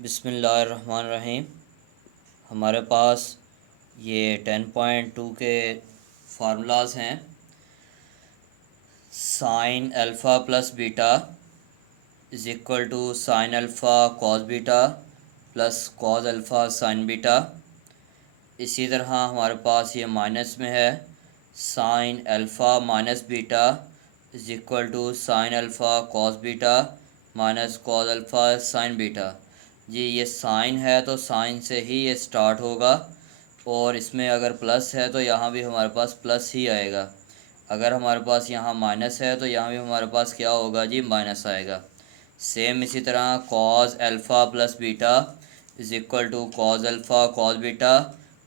बिस्मिल्लाहिर्रहमानिर्रहीम। हमारे पास ये 10.2 के फार्मूलाज हैं। Sine alpha plus beta is equal to sine alpha cos beta plus cos alpha sine beta. इसी तरह हमारे पास ये माइनस में है, sine alpha minus beta is equal to sine alpha cos beta minus cos alpha sine beta. जी ये sine है तो साइन से ही ये स्टार्ट होगा, और इसमें अगर प्लस है तो यहाँ भी हमारे पास प्लस ही आएगा। अगर हमारे पास यहाँ माइनस है तो यहाँ भी हमारे पास क्या होगा जी, माइनस आएगा। सेम इसी तरह cos alpha plus beta is equal to cos alpha cos beta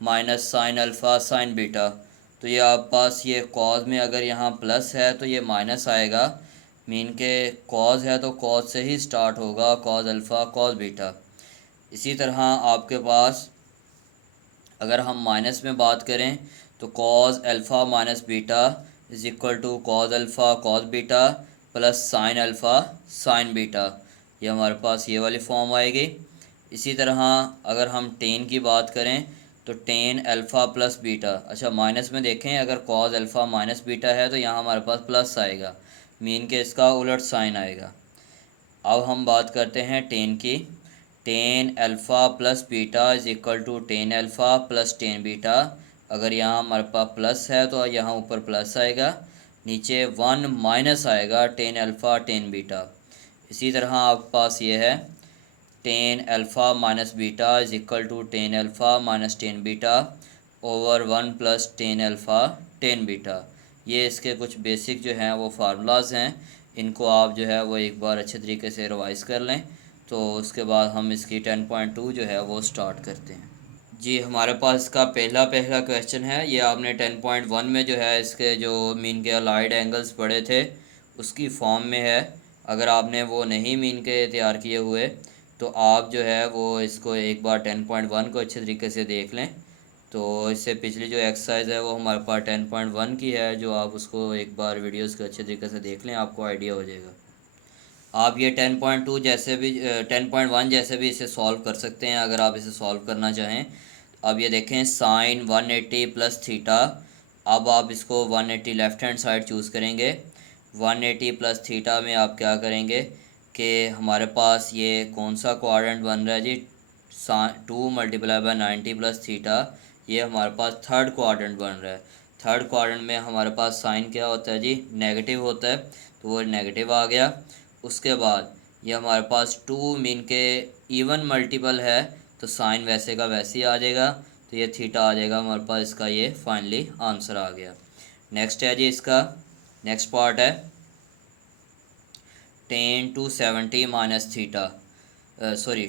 minus sine alpha sine beta. तो ये आप पास ये कॉस में अगर यहाँ प्लस है तो ये माइनस आएगा, मीन के कॉस है तो कॉस से ही स्टार्ट होगा, कॉस अल्फ़ा कॉस बीटा। इसी तरह आपके पास अगर हम माइनस में बात करें तो cos alpha minus beta is equal to cos alpha cos beta plus sine alpha sine beta. ये हमारे पास ये वाली फॉर्म आएगी। इसी तरह अगर हम टेन की बात करें तो टेन अल्फ़ा प्लस बीटा, अच्छा माइनस में देखें, अगर कॉस अल्फ़ा माइनस बीटा है तो यहाँ हमारे पास प्लस आएगा, मीन के इसका उलट साइन आएगा। अब हम बात करते हैं टेन की। Tan alpha plus beta is equal to tan alpha plus tan beta. अगर यहाँ हमारे पास प्लस है तो यहाँ ऊपर प्लस आएगा, नीचे वन माइनस आएगा टेन अल्फ़ा टेन बीटा। इसी तरह आपके पास ये है tan alpha minus beta is equal to tan alpha minus tan beta over one plus tan alpha tan beta. ये इसके कुछ बेसिक जो हैं वो फार्मूलाज हैं, इनको आप जो है वो एक बार अच्छे तरीके से रिवाइज़ कर लें, तो उसके बाद हम इसकी 10.2 जो है वो स्टार्ट करते हैं। जी हमारे पास इसका पहला क्वेश्चन है, ये आपने 10.1 में जो है इसके जो मीन के अलाइड एंगल्स पढ़े थे उसकी फॉर्म में है। अगर आपने वो नहीं मीन के तैयार किए हुए तो आप जो है वो इसको एक बार 10.1 को अच्छे तरीके से देख लें। तो इससे पिछली जो एक्सरसाइज है वो हमारे पास 10.1 की है, जो आप उसको एक बार वीडियोस को अच्छे तरीके से देख लें, आपको आइडिया हो जाएगा। आप ये 10.2 जैसे भी 10.1 जैसे भी इसे सॉल्व कर सकते हैं अगर आप इसे सॉल्व करना चाहें। अब ये देखें साइन 180 प्लस थीटा। अब आप इसको 180 लेफ़्ट हैंड साइड चूज़ करेंगे। 180 प्लस थीटा में आप क्या करेंगे कि हमारे पास ये कौन सा क्वाड्रेंट बन रहा है जी, 2 मल्टीप्लाई बाय 90 प्लस थीटा। ये हमारे पास थर्ड क्वाड्रेंट बन रहा है। थर्ड क्वाड्रेंट में हमारे पास साइन क्या होता है जी, नेगेटिव होता है, तो वो नेगेटिव आ गया। उसके बाद ये हमारे पास टू मीन के इवन मल्टीपल है तो साइन वैसे का वैसे ही आ जाएगा, तो ये थीटा आ जाएगा हमारे पास। इसका ये फाइनली आंसर आ गया। नेक्स्ट है जी, इसका नेक्स्ट पार्ट है tan two 70 minus theta, sorry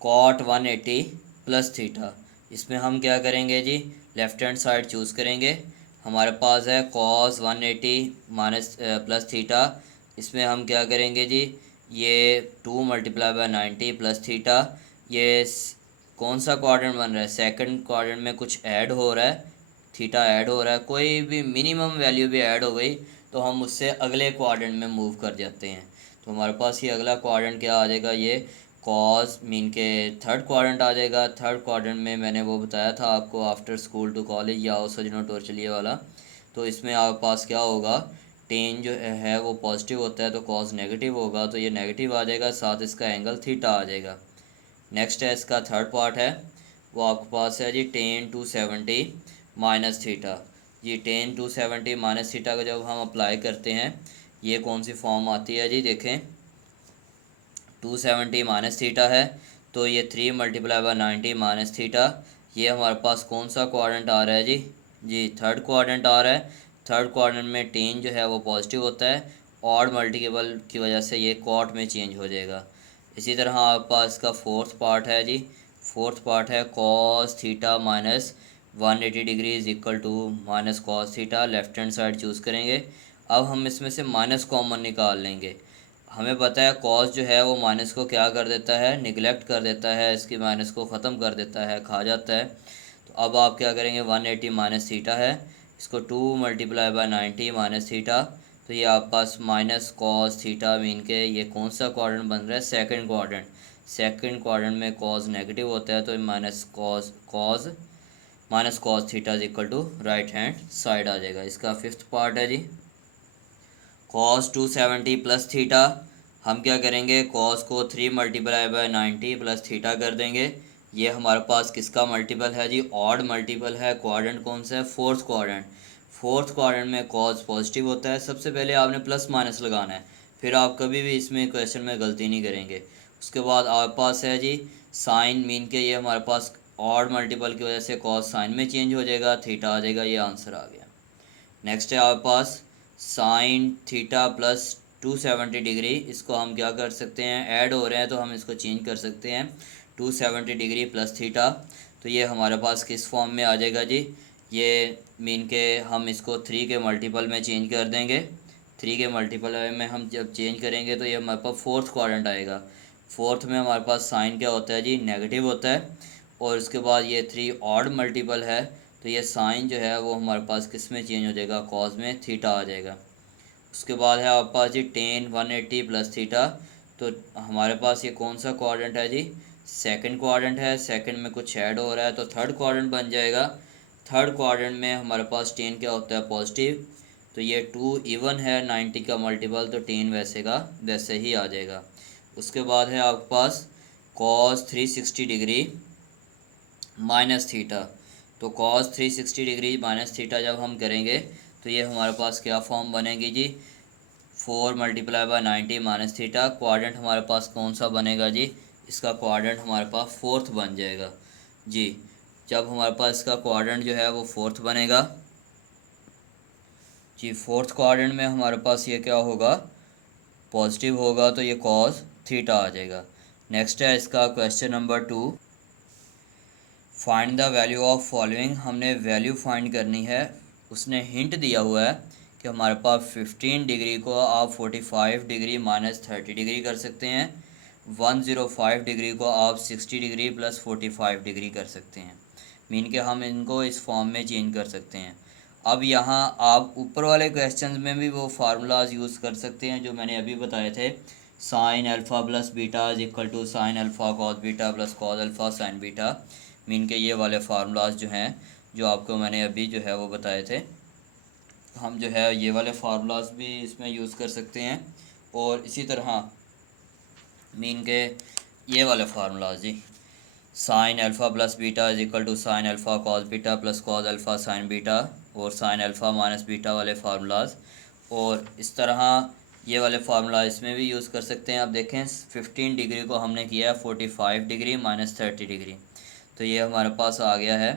cot 180 plus theta. इसमें हम क्या करेंगे जी, लेफ़्ट हैंड साइड चूज़ करेंगे। हमारे पास है कॉस 180 माइनस प्लस थीटा। इसमें हम क्या करेंगे जी, ये 2 मल्टीप्लाई बाय 90 प्लस थीटा। ये कौन सा क्वाड्रेंट बन रहा है, सेकंड क्वाड्रेंट में कुछ ऐड हो रहा है, थीटा ऐड हो रहा है, कोई भी मिनिमम वैल्यू भी ऐड हो गई तो हम उससे अगले क्वाड्रेंट में मूव कर जाते हैं। तो हमारे पास ये अगला क्वाड्रेंट क्या आ जाएगा, ये कॉस मीन के थर्ड क्वाड्रेंट आ जाएगा। थर्ड क्वाड्रेंट में मैंने वो बताया था आपको, आफ्टर स्कूल टू कॉलेज या सजनो टोरचलिए वाला। तो इसमें आपके पास क्या होगा, टेन जो है वो पॉजिटिव होता है तो कॉस नेगेटिव होगा, तो ये नेगेटिव आ जाएगा, साथ इसका एंगल थीटा आ जाएगा। नेक्स्ट है इसका थर्ड पार्ट है, वो आपके पास है जी टेन टू 70 माइनस थीटा। जी टेन टू 70 माइनस थीटा का जब हम अप्लाई करते हैं ये कौन सी फॉर्म आती है जी, देखें 270 माइनस थीटा है तो ये 3 मल्टीप्लाई बाय 90 माइनस थीटा। ये हमारे पास कौन सा क्वाड्रेंट आ रहा है जी, जी थर्ड क्वाड्रेंट आ रहा है। थर्ड क्वाड्रेंट में टेन जो है वो पॉजिटिव होता है, ऑड मल्टीपल की वजह से ये क्वाड में चेंज हो जाएगा। इसी तरह आपके पास इसका फोर्थ पार्ट है जी, फोर्थ पार्ट है cos theta minus 180 degree is equal to minus cos theta. Left hand side choose करेंगे। अब हम इसमें से माइनस कॉमन निकाल लेंगे। हमें पता है कॉस जो है वो माइनस को क्या कर देता है, निगलेक्ट कर देता है, इसकी माइनस को ख़त्म कर देता है, खा जाता है। तो अब आप क्या करेंगे, 180 माइनस थीटा है, इसको 2 मल्टीप्लाई बाय 90 माइनस थीटा। तो ये आपके पास माइनस कॉस थीटा मीन के ये कौन सा क्वाड्रेंट बन रहा है, सेकंड क्वाड्रेंट। सेकंड क्वाड्रेंट में कॉज नेगेटिव होता है तो minus cos theta is equal to right hand side आ जाएगा। इसका फिफ्थ पार्ट है जी कॉस 270 प्लस थीटा। हम क्या करेंगे, कॉस को 3 मल्टीप्लाई बाय 90 प्लस थीटा कर देंगे। ये हमारे पास किसका मल्टीपल है जी, ऑड मल्टीपल है। क्वाड्रेंट कौन सा है, फोर्थ क्वाड्रेंट। फोर्थ क्वाड्रेंट में कॉस पॉजिटिव होता है। सबसे पहले आपने प्लस माइनस लगाना है, फिर आप कभी भी इसमें क्वेश्चन में गलती नहीं करेंगे। उसके बाद आपके पास है जी साइन, मीन के ये हमारे पास ऑड मल्टीपल की वजह से कॉस साइन में चेंज हो जाएगा, थीटा आ जाएगा। ये आंसर आ गया। नेक्स्ट है आपके पास साइन थीटा प्लस 270 डिग्री। इसको हम क्या कर सकते हैं, ऐड हो रहे हैं तो हम इसको चेंज कर सकते हैं 270 डिग्री प्लस थीटा। तो ये हमारे पास किस फॉर्म में आ जाएगा जी, ये मीन के हम इसको 3 के मल्टीपल में चेंज कर देंगे। 3 के मल्टीपल में हम जब चेंज करेंगे तो ये हमारे पास फोर्थ क्वाड्रेंट आएगा। फोर्थ में हमारे पास साइन क्या होता है जी, नेगेटिव होता है। और उसके बाद ये 3 ऑड मल्टीपल है तो ये साइन जो है वो हमारे पास किस में चेंज हो जाएगा, कॉस में, थीटा आ जाएगा। उसके बाद है आपके पास जी टेन 180 प्लस थीटा। तो हमारे पास ये कौन सा क्वाड्रेंट है जी, सेकंड क्वाड्रेंट है। सेकंड में कुछ ऐड हो रहा है तो थर्ड क्वाड्रेंट बन जाएगा। थर्ड क्वाड्रेंट में हमारे पास टेन क्या होता है, पॉजिटिव। तो ये 2 इवन है 90 का मल्टीपल, तो टेन वैसे का वैसे ही आ जाएगा। उसके बाद है आपके पास कॉस 360 डिग्री माइनस थीटा। तो कॉस 360 डिग्री माइनस थीटा जब हम करेंगे तो ये हमारे पास क्या फॉर्म बनेगी जी, 4 multiply by 90 minus theta. Quadrant हमारे पास कौन सा बनेगा जी, इसका क्वाड्रेंट हमारे पास फोर्थ बन जाएगा जी। जब हमारे पास इसका क्वाड्रेंट जो है वो फोर्थ बनेगा जी, फोर्थ क्वाड्रेंट में हमारे पास ये क्या होगा, पॉजिटिव होगा, तो ये कॉस थीटा आ जाएगा। नेक्स्ट है इसका question number 2, find the value of following. हमने वैल्यू फाइंड करनी है। उसने हिंट दिया हुआ है कि हमारे पास 15 डिग्री को आप 45 डिग्री माइनस 30 डिग्री कर सकते हैं। 105 डिग्री को आप 60 डिग्री प्लस 45 डिग्री कर सकते हैं। मीन के हम इनको इस फॉर्म में चेंज कर सकते हैं। अब यहाँ आप ऊपर वाले क्वेश्चन में भी वो फार्मूलाज यूज़ कर सकते हैं जो मैंने अभी बताए थे। Sine alpha plus beta is equal to sine alpha cos beta plus cos alpha sine beta. Mean के ये वाले फार्मूलाज जो हैं, जो आपको मैंने अभी जो है वो बताए थे, हम जो है ये वाले फार्मूलाज भी इसमें यूज़ कर सकते हैं। और इसी तरह मीन के ये वाले फार्मूलाज जी, sine alpha plus beta is equal to sine alpha cos beta plus cos alpha sine beta, और साइन अल्फ़ा माइनस बीटा वाले फार्मूलाज। और इस तरह ये वाले फार्मूला इसमें भी यूज़ कर सकते हैं। अब देखें 15 डिग्री को हमने किया है 45 डिग्री माइनस 30 डिग्री, तो ये हमारे पास आ गया है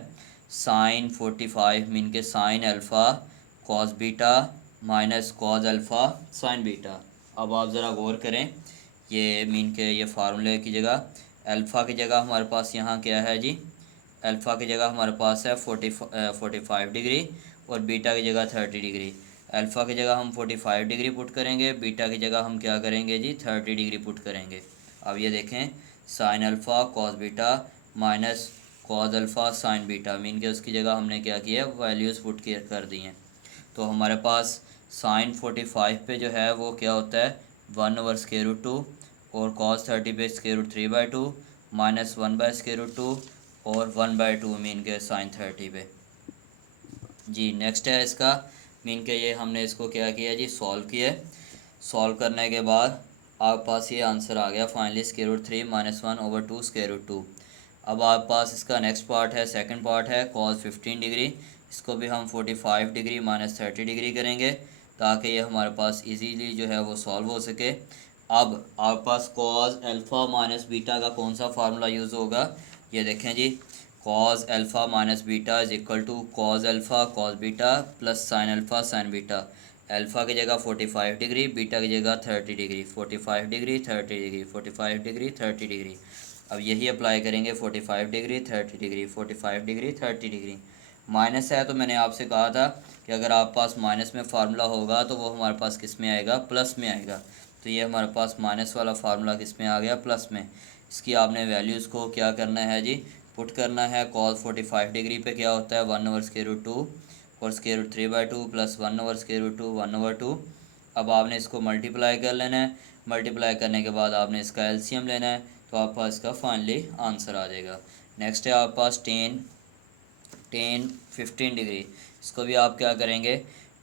साइन 45 मीन के sign alpha cos beta minus cos alpha sine beta. अब आप ज़रा गौर करें, ये मीन के ये फार्मूले की जगह अल्फ़ा की जगह हमारे पास यहाँ क्या है जी, अल्फ़ा की जगह हमारे पास है 45 डिग्री और बीटा की जगह 30 डिग्री। अल्फ़ा की जगह हम 45 डिग्री पुट करेंगे, बीटा की जगह हम क्या करेंगे जी, 30 डिग्री पुट करेंगे। अब ये देखें sine alpha cos beta minus cos alpha sine beta, mean के उसकी जगह हमने क्या किया, वैल्यूज़ पुट कर दी हैं। तो हमारे पास साइन 45 पे जो है वो क्या होता है 1/√2, और कॉस 30 पे √3/2 माइनस 1/√2 और 1/2 मीन के साइन 30 पे जी। नेक्स्ट है इसका मीन के ये हमने इसको क्या किया जी, सॉल्व किया। सॉल्व करने के बाद आपके पास ये आंसर आ गया फाइनली √3 माइनस 1/2 √2। अब आपके पास इसका नेक्स्ट पार्ट है, सेकंड पार्ट है कॉस 15 डिग्री। इसको भी हम 45 डिग्री माइनस 30 डिग्री करेंगे ताकि ये हमारे पास इजीली जो है वो सॉल्व हो सके। अब आपके पास कॉस अल्फ़ा माइनस बीटा का कौन सा फार्मूला यूज़ होगा, ये देखें जी, cos alpha minus beta is equal to cos alpha cos beta plus sine alpha sine beta. Alpha की जगह 45 डिग्री, बीटा की जगह 30 degree, 45 degree 30 degree 45 degree 30 degree. अब यही अप्लाई करेंगे 45 degree 30 degree 45 degree 30 degree. Minus है तो मैंने आपसे कहा था कि अगर आप पास माइनस में फार्मूला होगा तो वो हमारे पास किस में आएगा, प्लस में आएगा। तो ये हमारे पास माइनस वाला फार्मूला किस में आ गया, प्लस में। इसकी आपने वैल्यूज़ को क्या करना है जी, पुट करना है। कॉस 45 डिग्री पे क्या होता है 1/√2 और √3/2 प्लस 1/√2 1/2। अब आपने इसको मल्टीप्लाई कर लेना है। मल्टीप्लाई करने के बाद आपने इसका एलसीएम लेना है। तो आपके पास इसका फाइनली आंसर आ जाएगा। नेक्स्ट है आपके पास टेन 15 डिग्री। इसको भी आप क्या करेंगे,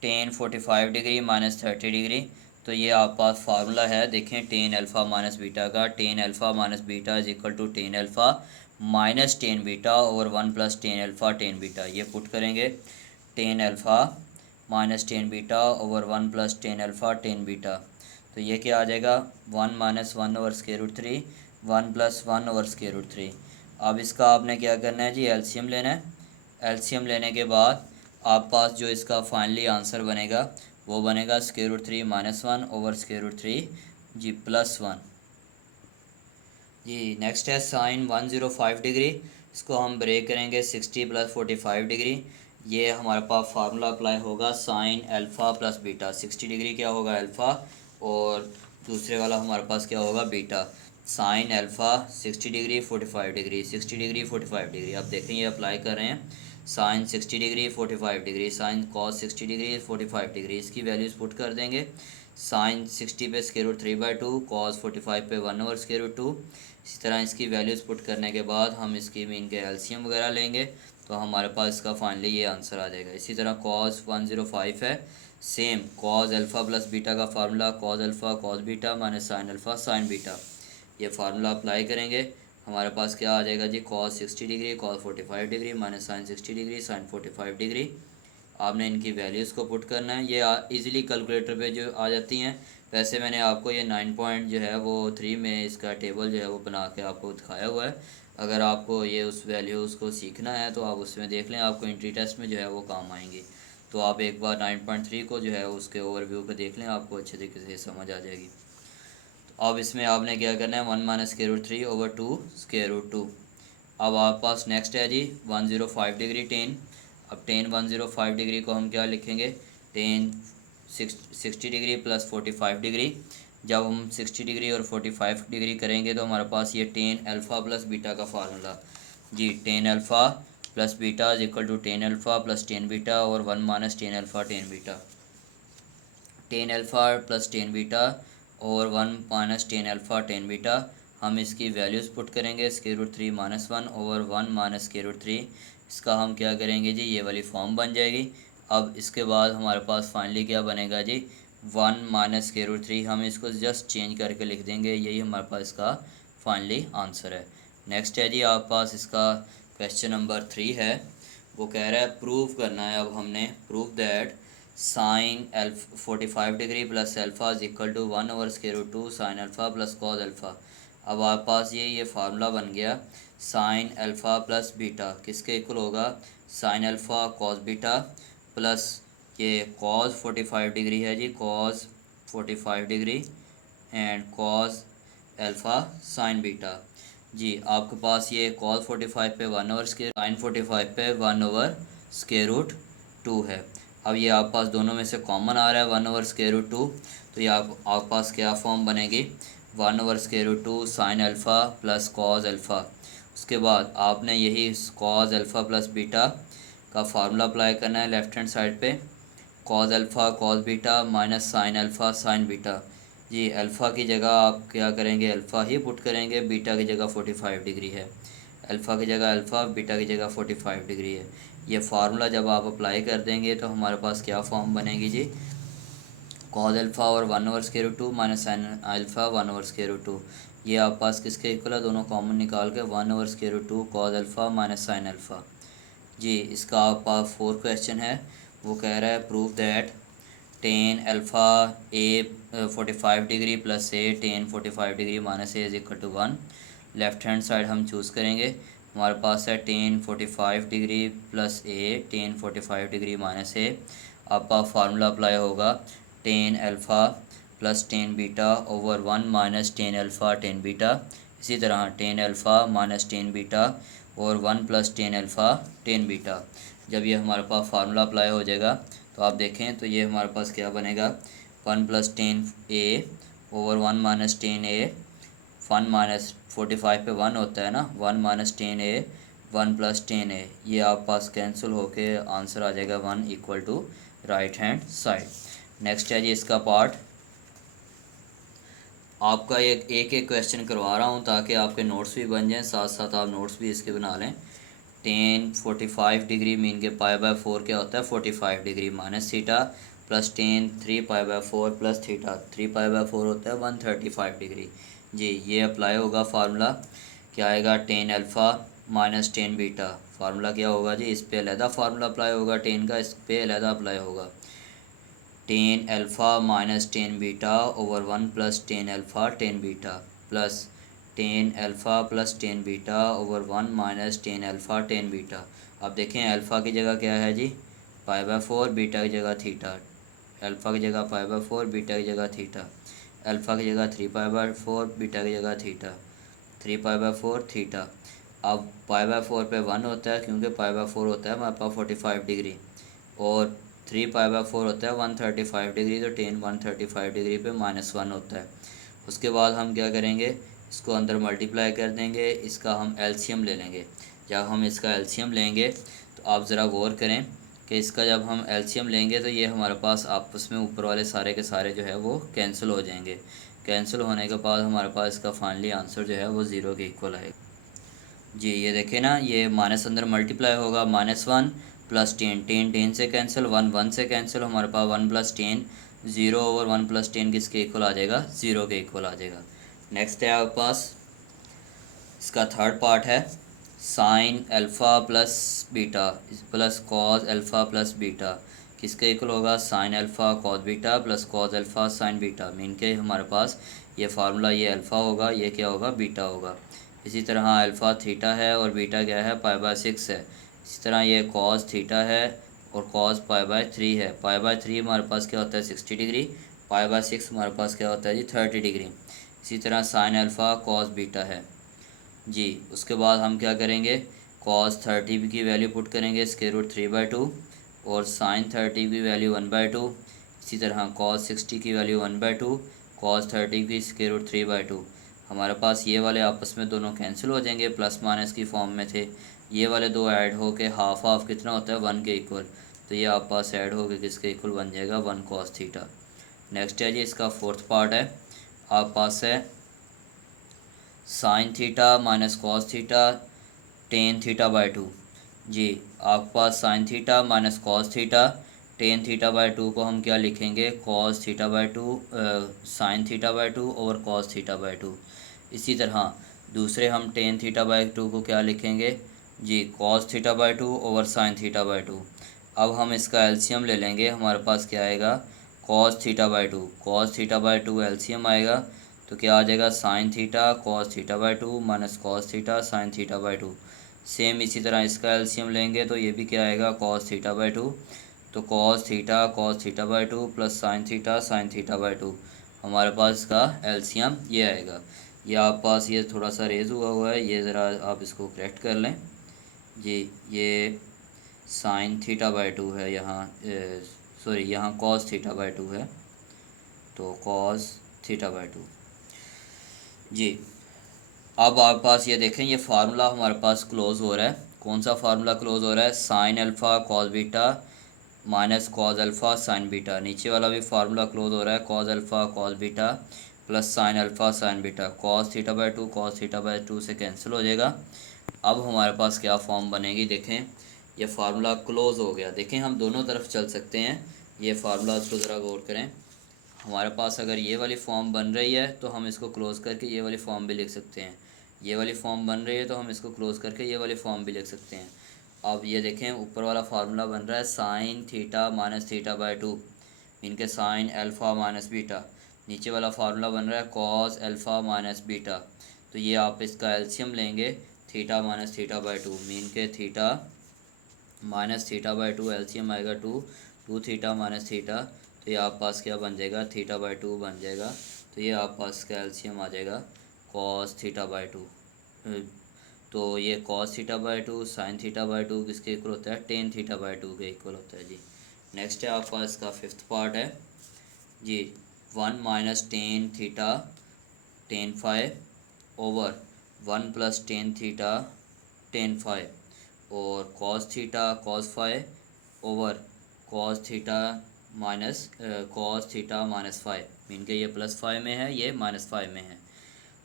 टेन 45 डिग्री माइनस 30 डिग्री। तो ये आपके पास फार्मूला है, देखें, टेन अल्फ़ा माइनस बीटा का। Tan alpha minus beta is equal to tan alpha minus tan beta over one plus tan alpha tan beta. ये पुट करेंगे, tan alpha minus tan beta over one plus tan alpha tan beta. तो ये क्या आ जाएगा, one minus one over square root three, one plus one over square root three. अब इसका आपने क्या करना है जी, एलसीएम लेना है। एलसीएम लेने के बाद आप पास जो इसका फाइनली आंसर बनेगा वो बनेगा square root three minus one over square root three जी प्लस वन जी। नेक्स्ट है साइन 105 डिग्री। इसको हम ब्रेक करेंगे 60 प्लस 45 डिग्री। ये हमारे पास फार्मूला अप्लाई होगा sine alpha plus beta. 60 degree क्या होगा अल्फ़ा, और दूसरे वाला हमारे पास क्या होगा beta. Sine alpha 60 degree 45 degree, 60 degree 45 degree. अब देखें ये अप्लाई कर रहे हैं, sine 60 degree 45 degree, sine cos 60 degree 45 degree. इसकी वैल्यूज़ पुट कर देंगे। साइन 60 पे स्क्वायर रूट 3/2, कॉस 45 पे 1 ओवर स्क्वायर रूट 2। इसी तरह इसकी वैल्यूज़ पुट करने के बाद हम इसकी मीन के एलसीएम वगैरह लेंगे तो हमारे पास इसका फाइनली ये आंसर आ जाएगा। इसी तरह कॉस 105 है, same cos alpha plus beta का formula, cos alpha cos beta minus sine alpha sine beta. ये फार्मूला अप्लाई करेंगे, हमारे पास क्या आ जाएगा जी, cos 60 degree cos 45 degree minus sine 60 degree sine 45 degree. आपने इनकी वैल्यूज़ को पुट करना है। ये इजीली कैलकुलेटर पे जो आ जाती हैं। वैसे मैंने आपको ये 9 पॉइंट जो है वो 3 में इसका टेबल जो है वो बना के आपको दिखाया हुआ है। अगर आपको ये उस वैल्यूज़ को सीखना है तो आप उसमें देख लें, आपको एंट्री टेस्ट में जो है वो काम आएंगी। तो आप एक बार 9.3 को जो है उसके ओवरव्यू पे देख लें, आपको अच्छे तरीके से समझ आ जाएगी। तो अब इसमें आपने क्या करना है, one minus square root three over two square root two. अब आपके पास नेक्स्ट है जी 105 डिग्री टेन। अब टेन 105 डिग्री को हम क्या लिखेंगे, टेन 60 डिग्री प्लस 45 डिग्री। जब हम 60 डिग्री और 45 डिग्री करेंगे तो हमारे पास ये टेन अल्फ़ा प्लस बीटा का फार्मूला जी, tan alpha plus beta is equal to tan alpha plus tan beta और one minus tan alpha tan beta. Tan alpha plus tan beta और one minus tan alpha tan beta. हम इसकी values put करेंगे, square root three minus one over one minus square root three. इसका हम क्या करेंगे जी, ये वाली फॉर्म बन जाएगी। अब इसके बाद हमारे पास फाइनली क्या बनेगा जी, one minus square root three. हम इसको जस्ट चेंज करके लिख देंगे, यही हमारे पास इसका फाइनली आंसर है। नेक्स्ट है जी आपके पास इसका क्वेश्चन नंबर 3 है। वो कह रहा है प्रूव करना है। अब हमने prove that sine 45 degree plus alpha is equal to one over square root two sine alpha plus cos alpha. अब आपके पास ये फार्मूला बन गया, साइन अल्फ़ा प्लस बीटा किसके इक्वल होगा, sine alpha cos beta plus ये कॉस 45 डिग्री है जी, cos 45 degree and cos alpha sine beta. जी आपके पास ये कॉस 45 पे 1 ओवर स्क्वायर, साइन 45 पे 1 ओवर स्क्वायर रूट 2 है। अब ये आपके पास दोनों में से कॉमन आ रहा है 1 ओवर स्क्वायर रूट 2। तो ये आपके पास क्या फॉर्म बनेगी, 1 over square root 2 sine alpha plus cos alpha. उसके बाद आपने यही कॉस अल्फ़ा प्लस बीटा का फार्मूला अप्लाई करना है लेफ्ट हैंड साइड पे, cos alpha cos beta minus sine alpha sine beta. जी अल्फ़ा की जगह आप क्या करेंगे, अल्फ़ा ही पुट करेंगे, बीटा की जगह 45 डिग्री है। अल्फ़ा की जगह अल्फ़ा, बीटा की जगह 45 डिग्री है। ये फार्मूला जब आप अप्लाई कर देंगे तो हमारे पास क्या फॉर्म बनेगी जी, कॉस अल्फ़ा और 1 over square root 2 minus sine alpha 1 over square root 2। ये आप पास किसके इक्वल है, दोनों कॉमन निकाल के 1 over square root 2 cos alpha minus sine alpha. जी इसका आप पास 4 क्वेश्चन है। वो कह रहा है prove that tan alpha a 45 degree plus a tan 45 degree minus a is equal to 1। Left hand side हम चूज़ करेंगे, हमारे पास है tan 45 degree plus a tan 45 degree minus a. आपका फार्मूला अप्लाई होगा tan alpha plus tan beta over 1 minus tan alpha tan beta. इसी तरह tan alpha minus tan beta और 1 plus tan alpha tan beta. जब ये हमारे पास formula apply हो जाएगा तो आप देखें तो ये हमारे पास क्या बनेगा, 1 plus tan a over 1 minus tan a, 1 minus 45 पे 1 होता है ना, 1 minus tan a 1 plus tan a. ये आप पास कैंसिल होके आंसर आ जाएगा 1 equal to right hand side. Next है जी इसका पार्ट आपका एक एक क्वेश्चन करवा रहा हूँ ताकि आपके नोट्स भी बन जाएं, साथ साथ आप नोट्स भी इसके बना लें। टेन 45 डिग्री मीन के पाई/4 क्या होता है 45 degree minus theta plus tan 3 पाई/4 प्लस थीटा 3 पाई/4 होता है 135 डिग्री। जी ये अप्लाई होगा फार्मूला, क्या आएगा tan alpha minus tan beta. Formula क्या होगा जी, इस पे अलहदा फार्मूला अप्लाई होगा टेन का, इस पे अलहदा अप्लाई होगा। Tan alpha minus tan beta over 1 plus tan alpha tan beta plus tan alpha plus tan beta over 1 minus tan alpha tan beta. अब देखें अल्फ़ा की जगह क्या है जी पाई/4, बीटा की जगह थीटा। अल्फ़ा की जगह पाई/4, बीटा की जगह थीटा। अल्फ़ा की जगह 3 पाई/4, बीटा की जगह थीटा 3 पाई/4 थीटा। अब पाई/4 पे 1 होता है क्योंकि पाई/4 होता है हमारे पास 45 डिग्री, और 3 पाई/4 होता है 135 डिग्री, तो टेन 135 डिग्री पे -1 होता है। उसके बाद हम क्या करेंगे, इसको अंदर मल्टीप्लाई कर देंगे, इसका हम एलसीएम ले लेंगे। जब हम इसका एलसीएम लेंगे तो आप ज़रा गौर करें कि इसका जब हम एलसीएम लेंगे तो ये हमारे पास आपस में ऊपर वाले सारे के सारे जो है वो कैंसिल हो जाएंगे। कैंसिल होने के बाद हमारे पास इसका फाइनली आंसर जो है वो ज़ीरो के इक्वल आएगा। जी ये देखें ना, ये माइनस अंदर मल्टीप्लाई होगा -1 प्लस टेन, टेन टेन से कैंसिल, वन वन से कैंसिल, हमारे पास 1 plus ten zero over 1 plus ten किसके इक्वल आ जाएगा ज़ीरो के इक्वल आ जाएगा। नेक्स्ट है आपके पास इसका थर्ड पार्ट है sine alpha plus beta plus cos alpha plus beta किसके इक्वल होगा sine alpha cos beta plus cos alpha sine beta. Mean के हमारे पास ये फार्मूला ये अल्फ़ा होगा, ये क्या होगा बीटा होगा। इसी तरह अल्फ़ा थीटा है और बीटा क्या है पाई/6 है। इसी तरह ये कॉज थीटा है और कॉज पाई/3 है। पाई/3 हमारे पास क्या होता है 60 डिग्री, पाई/6 हमारे पास क्या होता है जी 30 डिग्री। इसी तरह साइन अल्फ़ा कॉज बीटा है। जी उसके बाद हम क्या करेंगे, कॉस 30 की वैल्यू पुट करेंगे √3/2 और साइन 30 की वैल्यू 1/2। इसी तरह कॉस 60 की वैल्यू 1/2, कॉस 30 की √3/2। हमारे पास ये वाले आपस में दोनों कैंसिल हो जाएंगे, प्लस माइनस की फॉर्म में थे। ये वाले दो ऐड हो के हाफ हाफ कितना होता है 1 के इक्वल, तो ये आप पास ऐड हो के किसके इक्वल बन जाएगा 1 कॉस थीटा। नेक्स्ट है जी इसका फोर्थ पार्ट है, आप पास है sine theta minus cos theta tan थीटा/2। जी आपके पास sine theta minus cos theta tan थीटा/2 को हम क्या लिखेंगे कॉस थीटा/2 साइन थीटा/2 और कॉस थीटा/2। इसी तरह दूसरे हम टेन थीटा/2 को क्या लिखेंगे जी कॉस थीटा/2 ओवर साइन थीटा/2। अब हम इसका एलसीएम ले लेंगे, हमारे पास क्या आएगा कॉस थीटा/2 एलसीएम आएगा तो क्या आ जाएगा sine theta cos थीटा/2 minus cos theta sine थीटा/2। Same इसी तरह इसका एलसीएम लेंगे तो ये भी क्या आएगा कॉस थीटा/2, तो कॉस थीटा/2 प्लस साइन थीटा/2। हमारे पास इसका एलसीएम ये आएगा। ये आप पास ये थोड़ा सा रेज हुआ है, ये ज़रा आप इसको करेक्ट कर लें। जी ये साइन थीटा/2 है यहाँ, सॉरी यहाँ कॉस थीटा/2 है, तो कॉस थीटा/2। जी अब आपके पास ये देखें ये फार्मूला हमारे पास क्लोज हो रहा है। कौन सा फार्मूला क्लोज हो रहा है sine alpha cos beta minus cos alpha sine beta. नीचे वाला भी फार्मूला क्लोज हो रहा है cos alpha cos beta plus sine alpha sine beta. Cos थीटा/2 से कैंसिल हो जाएगा। अब हमारे पास क्या फॉर्म बनेगी देखें, ये फार्मूला क्लोज हो गया। देखें हम दोनों तरफ चल सकते हैं, ये फार्मूला को ज़रा गौर करें। हमारे पास अगर ये वाली फॉर्म बन रही है तो हम इसको क्लोज़ करके ये वाली फॉर्म भी लिख सकते हैं। ये वाली फॉर्म बन रही है तो हम इसको क्लोज़ करके ये वाली फॉर्म भी लिख सकते हैं। अब ये देखें ऊपर वाला फार्मूला बन रहा है साइन थीटा माइनस थीटा/2 इनके साइन अल्फ़ा माइनस बीटा। नीचे वाला फार्मूला बन रहा है कॉस अल्फ़ा माइनस बीटा। तो ये आप इसका एलसीएम लेंगे थीटा माइनस थीटा/2 मीन के थीटा माइनस थीटा/2 एलसीएम आएगा टू थीटा माइनस थीटा। तो ये आप पास क्या बन जाएगा थीटा/2 बन जाएगा। तो ये आप पास का एलसीएम आ जाएगा कॉस थीटा/2। तो ये कॉस थीटा/2 साइन थीटा/2 किसके इक्वल होता है टेन थीटा/2 के इक्वल होता है जी। नेक्स्ट है आपका इसका फिफ्थ पार्ट है जी 1 minus tan theta tan five over 1 plus tan theta tan five और cos theta cos five over cos theta minus five. Mean के ये +5 में है, ये -5 में है।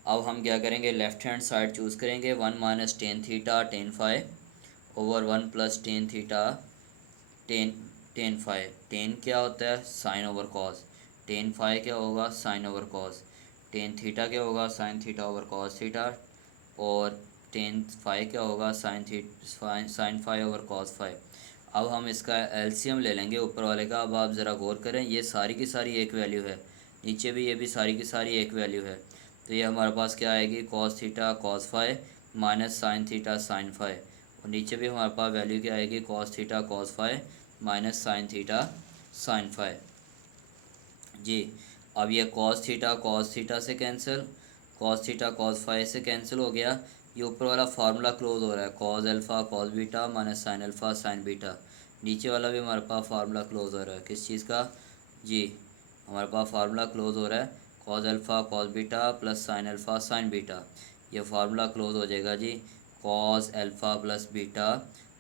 अब हम क्या करेंगे, लेफ्ट हैंड साइड चूज़ करेंगे, 1 minus tan theta tan five over 1 plus tan theta tan tan five. Tan क्या होता है, sine over cos. Tan five क्या होगा, sine over cos. Tan theta क्या होगा, sine theta over cos theta. और tan five क्या होगा, sine five over cos five. अब हम इसका एलसीएम ले लेंगे ऊपर वाले का। अब आप ज़रा गौर करें, ये सारी की सारी एक वैल्यू है, नीचे भी ये भी सारी की सारी एक वैल्यू है। तो ये हमारे पास क्या आएगी, cos theta cos five minus sine theta sine five. और नीचे भी हमारे पास वैल्यू क्या आएगी, cos theta cos five minus sine theta sine five. जी, अब ये कॉस थीटा से cancel, cos theta cos five से कैंसिल हो गया। ये ऊपर वाला फार्मूला क्लोज हो रहा है, cos alpha cos beta minus sine alpha sine beta. नीचे वाला भी हमारे पास फार्मूला क्लोज हो रहा है, किस चीज़ का, जी हमारे पास फार्मूला क्लोज हो रहा है cos alpha cos beta plus sine alpha sine beta. ये फार्मूला क्लोज हो जाएगा जी, कॉस अल्फ़ा प्लस बीटा।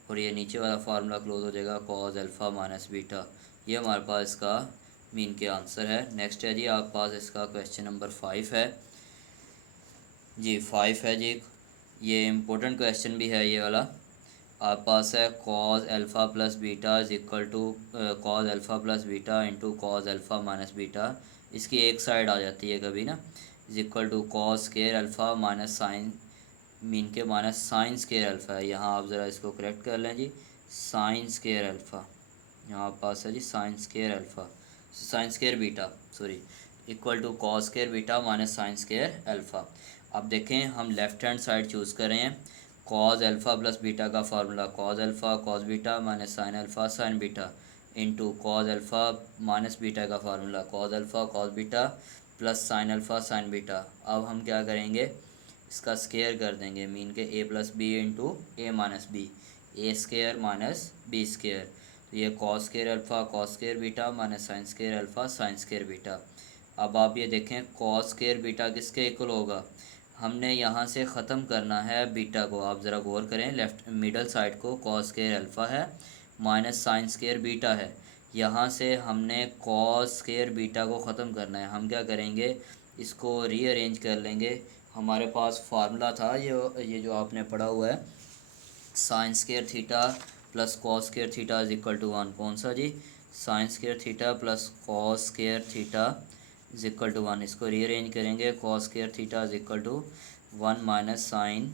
और ये नीचे वाला फार्मूला क्लोज हो जाएगा कॉस अल्फ़ा माइनस बीटा। ये हमारे पास इसका मीन के आंसर है। नेक्स्ट है जी, आप पास इसका क्वेश्चन नंबर 5 है जी, 5 है जी। ये इम्पोर्टेंट क्वेश्चन भी है ये वाला। आप पास है cos alpha plus beta is equal to cos alpha plus beta into cos alpha minus beta. इसकी एक साइड आ जाती है कभी ना, is equal to cos square alpha minus sine, mean के माइनस साइन स्केयर अल्फ़ा है। यहाँ आप ज़रा इसको करेक्ट कर लें जी, साइन स्केयर अल्फ़ा। यहाँ पास है जी sine square alpha, sine square beta sorry, equal to cos square beta minus sine square alpha. अब देखें, हम लेफ़्ट हैंड साइड चूज़ कर रहे हैं। कॉस अल्फ़ा प्लस बीटा का formula cos alpha cos beta minus sine alpha sine beta into cos alpha minus beta का formula cos alpha cos beta plus sine alpha sine beta. अब हम क्या करेंगे, इसका स्केयर कर देंगे, मीन के ए प्लस बी इंटू ए माइनस बी, ए square minus B square. तो ये cos square alpha cos square beta minus sine square alpha sine square beta. अब आप ये देखें, कॉस स्केयर बीटा किसके इक्वल होगा, हमने यहाँ से ख़त्म करना है बीटा को। आप ज़रा गौर करें, लेफ़्ट मिडल साइड को कॉस स्केयर अल्फ़ा है माइनस साइन स्केयर बीटा है। यहाँ से हमने कॉस स्केयर बीटा को ख़त्म करना है। हम क्या करेंगे, इसको रीअरेंज कर लेंगे। हमारे पास फार्मूला था ये जो आपने पढ़ा हुआ है, sine square theta plus cos square theta is equal to 1। कौन सा जी, sine square theta plus cos square theta is equal to 1। इसको रीअरेंज करेंगे, cos square theta is equal to 1 minus sine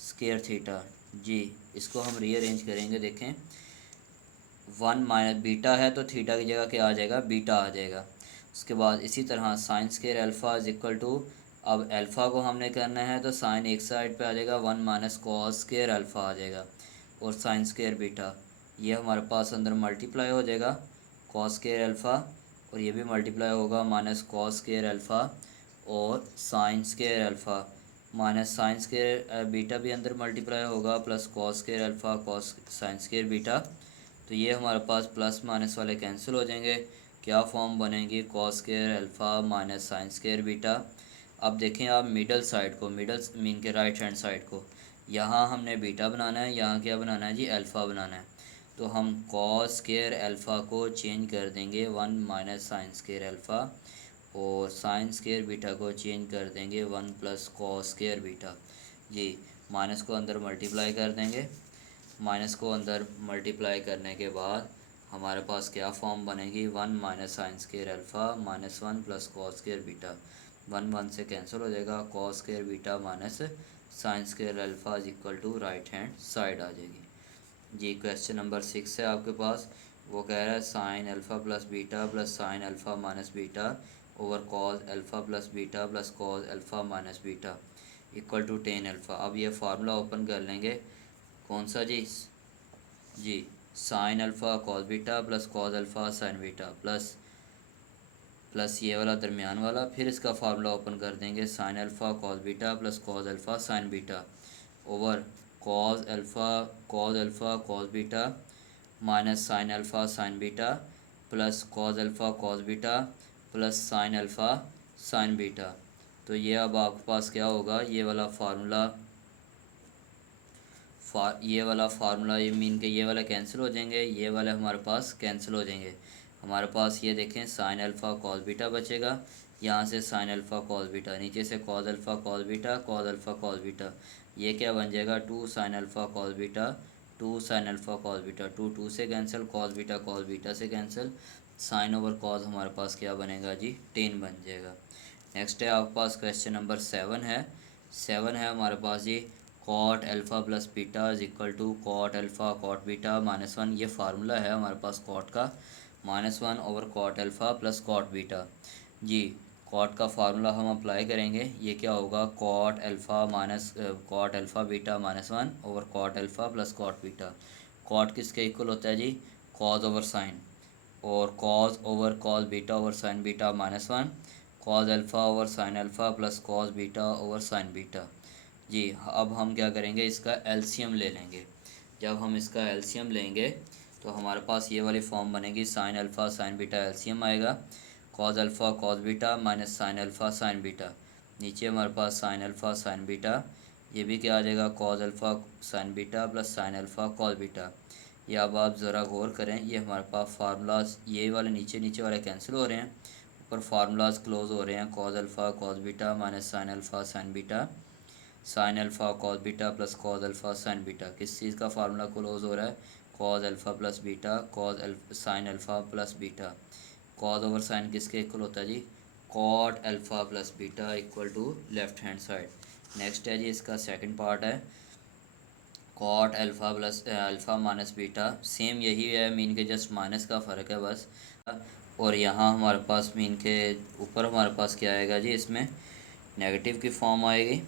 square theta. जी, इसको हम rearrange करेंगे, देखें 1 माइनस बीटा है तो थीटा की जगह क्या आ जाएगा, बीटा आ जाएगा। उसके बाद इसी तरह sine square alpha is equal to, अब अल्फ़ा को हमने करना है तो साइन एक साइड पे आ जाएगा, 1 माइनस कॉस स्केयर अल्फ़ा आ जाएगा। और साइन स्केयर बीटा, ये हमारे पास अंदर मल्टीप्लाई हो जाएगा कॉस स्केयर अल्फ़ा, और ये भी मल्टीप्लाई होगा माइनस कॉस स्केयर अल्फ़ा और sign square alpha minus sine square beta भी अंदर मल्टीप्लाई होगा plus cos square alpha cos sine square beta. तो ये हमारे पास प्लस माइनस वाले कैंसिल हो जाएंगे, क्या फॉर्म बनेगी, cos square alpha minus sine square beta. अब देखें आप मिडल साइड को, मिडल मीन के राइट हैंड साइड को, यहाँ हमने बीटा बनाना है, यहाँ क्या बनाना है जी, अल्फ़ा बनाना है। तो हम कॉस स्केयर अल्फ़ा को चेंज कर देंगे 1 माइनस साइन स्केयर अल्फ़ा, और साइन स्केयर बीटा को चेंज कर देंगे 1 प्लस कॉस स्केयर बीटा। जी, माइनस को अंदर मल्टीप्लाई कर देंगे, माइनस को अंदर मल्टीप्लाई करने के बाद हमारे पास क्या फॉर्म बनेगी, 1 minus sine square alpha minus 1 plus cos square beta. 1 1 से कैंसिल हो जाएगा, cos square beta minus sine square alpha is equal to right hand side आ जाएगी। जी, क्वेश्चन नंबर 6 है आपके पास। वो कह रहा है sine alpha plus beta plus sine alpha minus beta over cos alpha plus beta plus cos alpha minus beta equal to tan alpha. अब ये फार्मूला ओपन कर लेंगे, कौन सा जी, जी sine alpha cos beta plus cos alpha sine beta plus plus ये वाला दरमियान वाला, फिर इसका फार्मूला ओपन कर देंगे, sine alpha cos beta plus cos alpha sine beta over cos alpha cos beta minus sine alpha sine beta plus cos alpha cos beta plus sine alpha sine beta. तो ये अब आपके पास क्या होगा, ये वाला फार्मूला ये मीन के ये वाला कैंसिल हो जाएंगे, ये वाले हमारे पास कैंसिल हो जाएंगे। हमारे पास ये देखें साइन अल्फ़ा कॉस बीटा बचेगा, यहाँ से साइन अल्फ़ा कॉस बीटा, नीचे से cos alpha cos beta, cos alpha cos beta, ये क्या बन जाएगा 2 sine alpha cos beta, 2 sine alpha cos beta, 2 से कैंसिल, कॉस बीटा से कैंसिल, साइन ओवर कॉस हमारे पास क्या बनेगा जी 10 बन जाएगा। नेक्स्ट है आपके पास क्वेश्चन नंबर 7 है हमारे पास जी cot alpha plus beta is equal to cot alpha cot beta -1। ये फार्मूला है हमारे पास कॉट का, -1 over cot alpha plus cot beta. जी कॉट का फार्मूला हम अप्लाई करेंगे, ये क्या होगा cot alpha minus cot alpha beta -1 over cot alpha plus cot beta. Cot किसके इक्वल होता है जी कॉज ओवर साइन, और cos over cos beta over sine beta -1, cos alpha over sine alpha plus cos beta over sine beta. जी अब हम क्या करेंगे इसका एलसीएम ले लेंगे। जब हम इसका एलसीएम लेंगे तो हमारे पास ये वाली फॉर्म बनेगी sine alpha sine beta LCM आएगा, cos alpha cos beta minus sine alpha sine beta, नीचे हमारे पास साइन अल्फ़ा साइन बीटा, ये भी क्या आ जाएगा cos alpha sine beta plus sine alpha cos beta. ये अब आप ज़रा गौर करें, ये हमारे पास फार्मूलाज ये वाले नीचे नीचे वाले कैंसिल हो रहे हैं, ऊपर फार्मूलाज क्लोज हो रहे हैं, cos alpha cos beta minus sine alpha sine beta, sine alpha cos beta plus cos alpha sine beta. किस चीज़ का फार्मूला क्लोज हो रहा है cos alpha plus beta sine alpha plus beta. Cos over sine किसके equal होता है जी cot alpha plus beta equal to left hand side. Next है जी इसका सेकंड पार्ट है cot alpha plus alpha minus beta, same यही है, मीन के जस्ट माइनस का फ़र्क है बस। और यहाँ हमारे पास मीन के ऊपर हमारे पास क्या आएगा जी इसमें नेगेटिव की फॉर्म आएगी,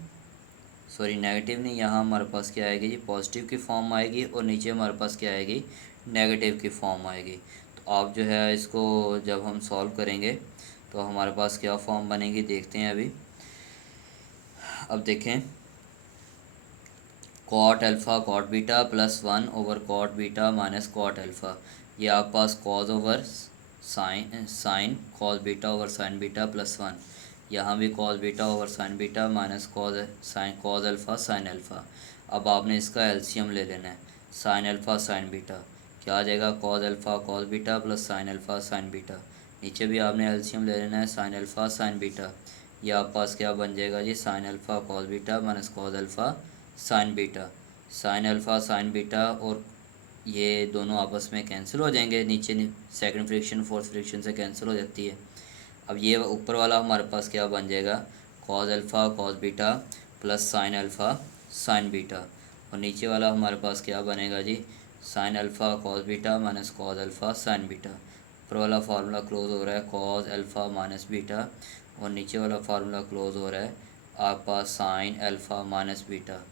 सॉरी नेगेटिव नहीं, यहाँ हमारे पास क्या आएगी जी पॉजिटिव की फॉर्म आएगी, और नीचे हमारे पास क्या आएगी नेगेटिव की फॉर्म आएगी। तो आप जो है इसको जब हम सॉल्व करेंगे तो हमारे पास क्या फॉर्म बनेगी देखते हैं अभी। अब देखें cot alpha cot beta +1 over cot beta minus cot alpha, ये आपके पास cos over sine cos beta over sine beta +1, यहाँ भी cos beta over sine beta minus cos alpha sine alpha. अब आपने इसका एलसीएम ले लेना है, साइन अल्फ़ा साइन बीटा क्या आ जाएगा cos alpha cos beta plus sine alpha sine beta, नीचे भी आपने एलसीएम ले लेना है साइन अल्फ़ा साइन बीटा, ये आपके पास क्या बन जाएगा जी sine alpha cos beta minus cos alpha sine beta. Sine alpha sine beta और ये दोनों आपस में कैंसिल हो जाएंगे, नीचे सेकंड फ्रिक्शन फोर्थ फ्रिक्शन से कैंसिल हो जाती है। अब ये ऊपर वाला हमारे पास क्या बन जाएगा cos alpha cos beta plus sine alpha sine beta, और नीचे वाला हमारे पास क्या बनेगा जी sine alpha cos beta minus cos alpha sine beta. ऊपर वाला फार्मूला क्लोज हो रहा है कॉज अल्फ़ा माइनस बीटा, और नीचे वाला फार्मूला क्लोज हो रहा है आपके पास साइन अल्फ़ा माइनस बीटा।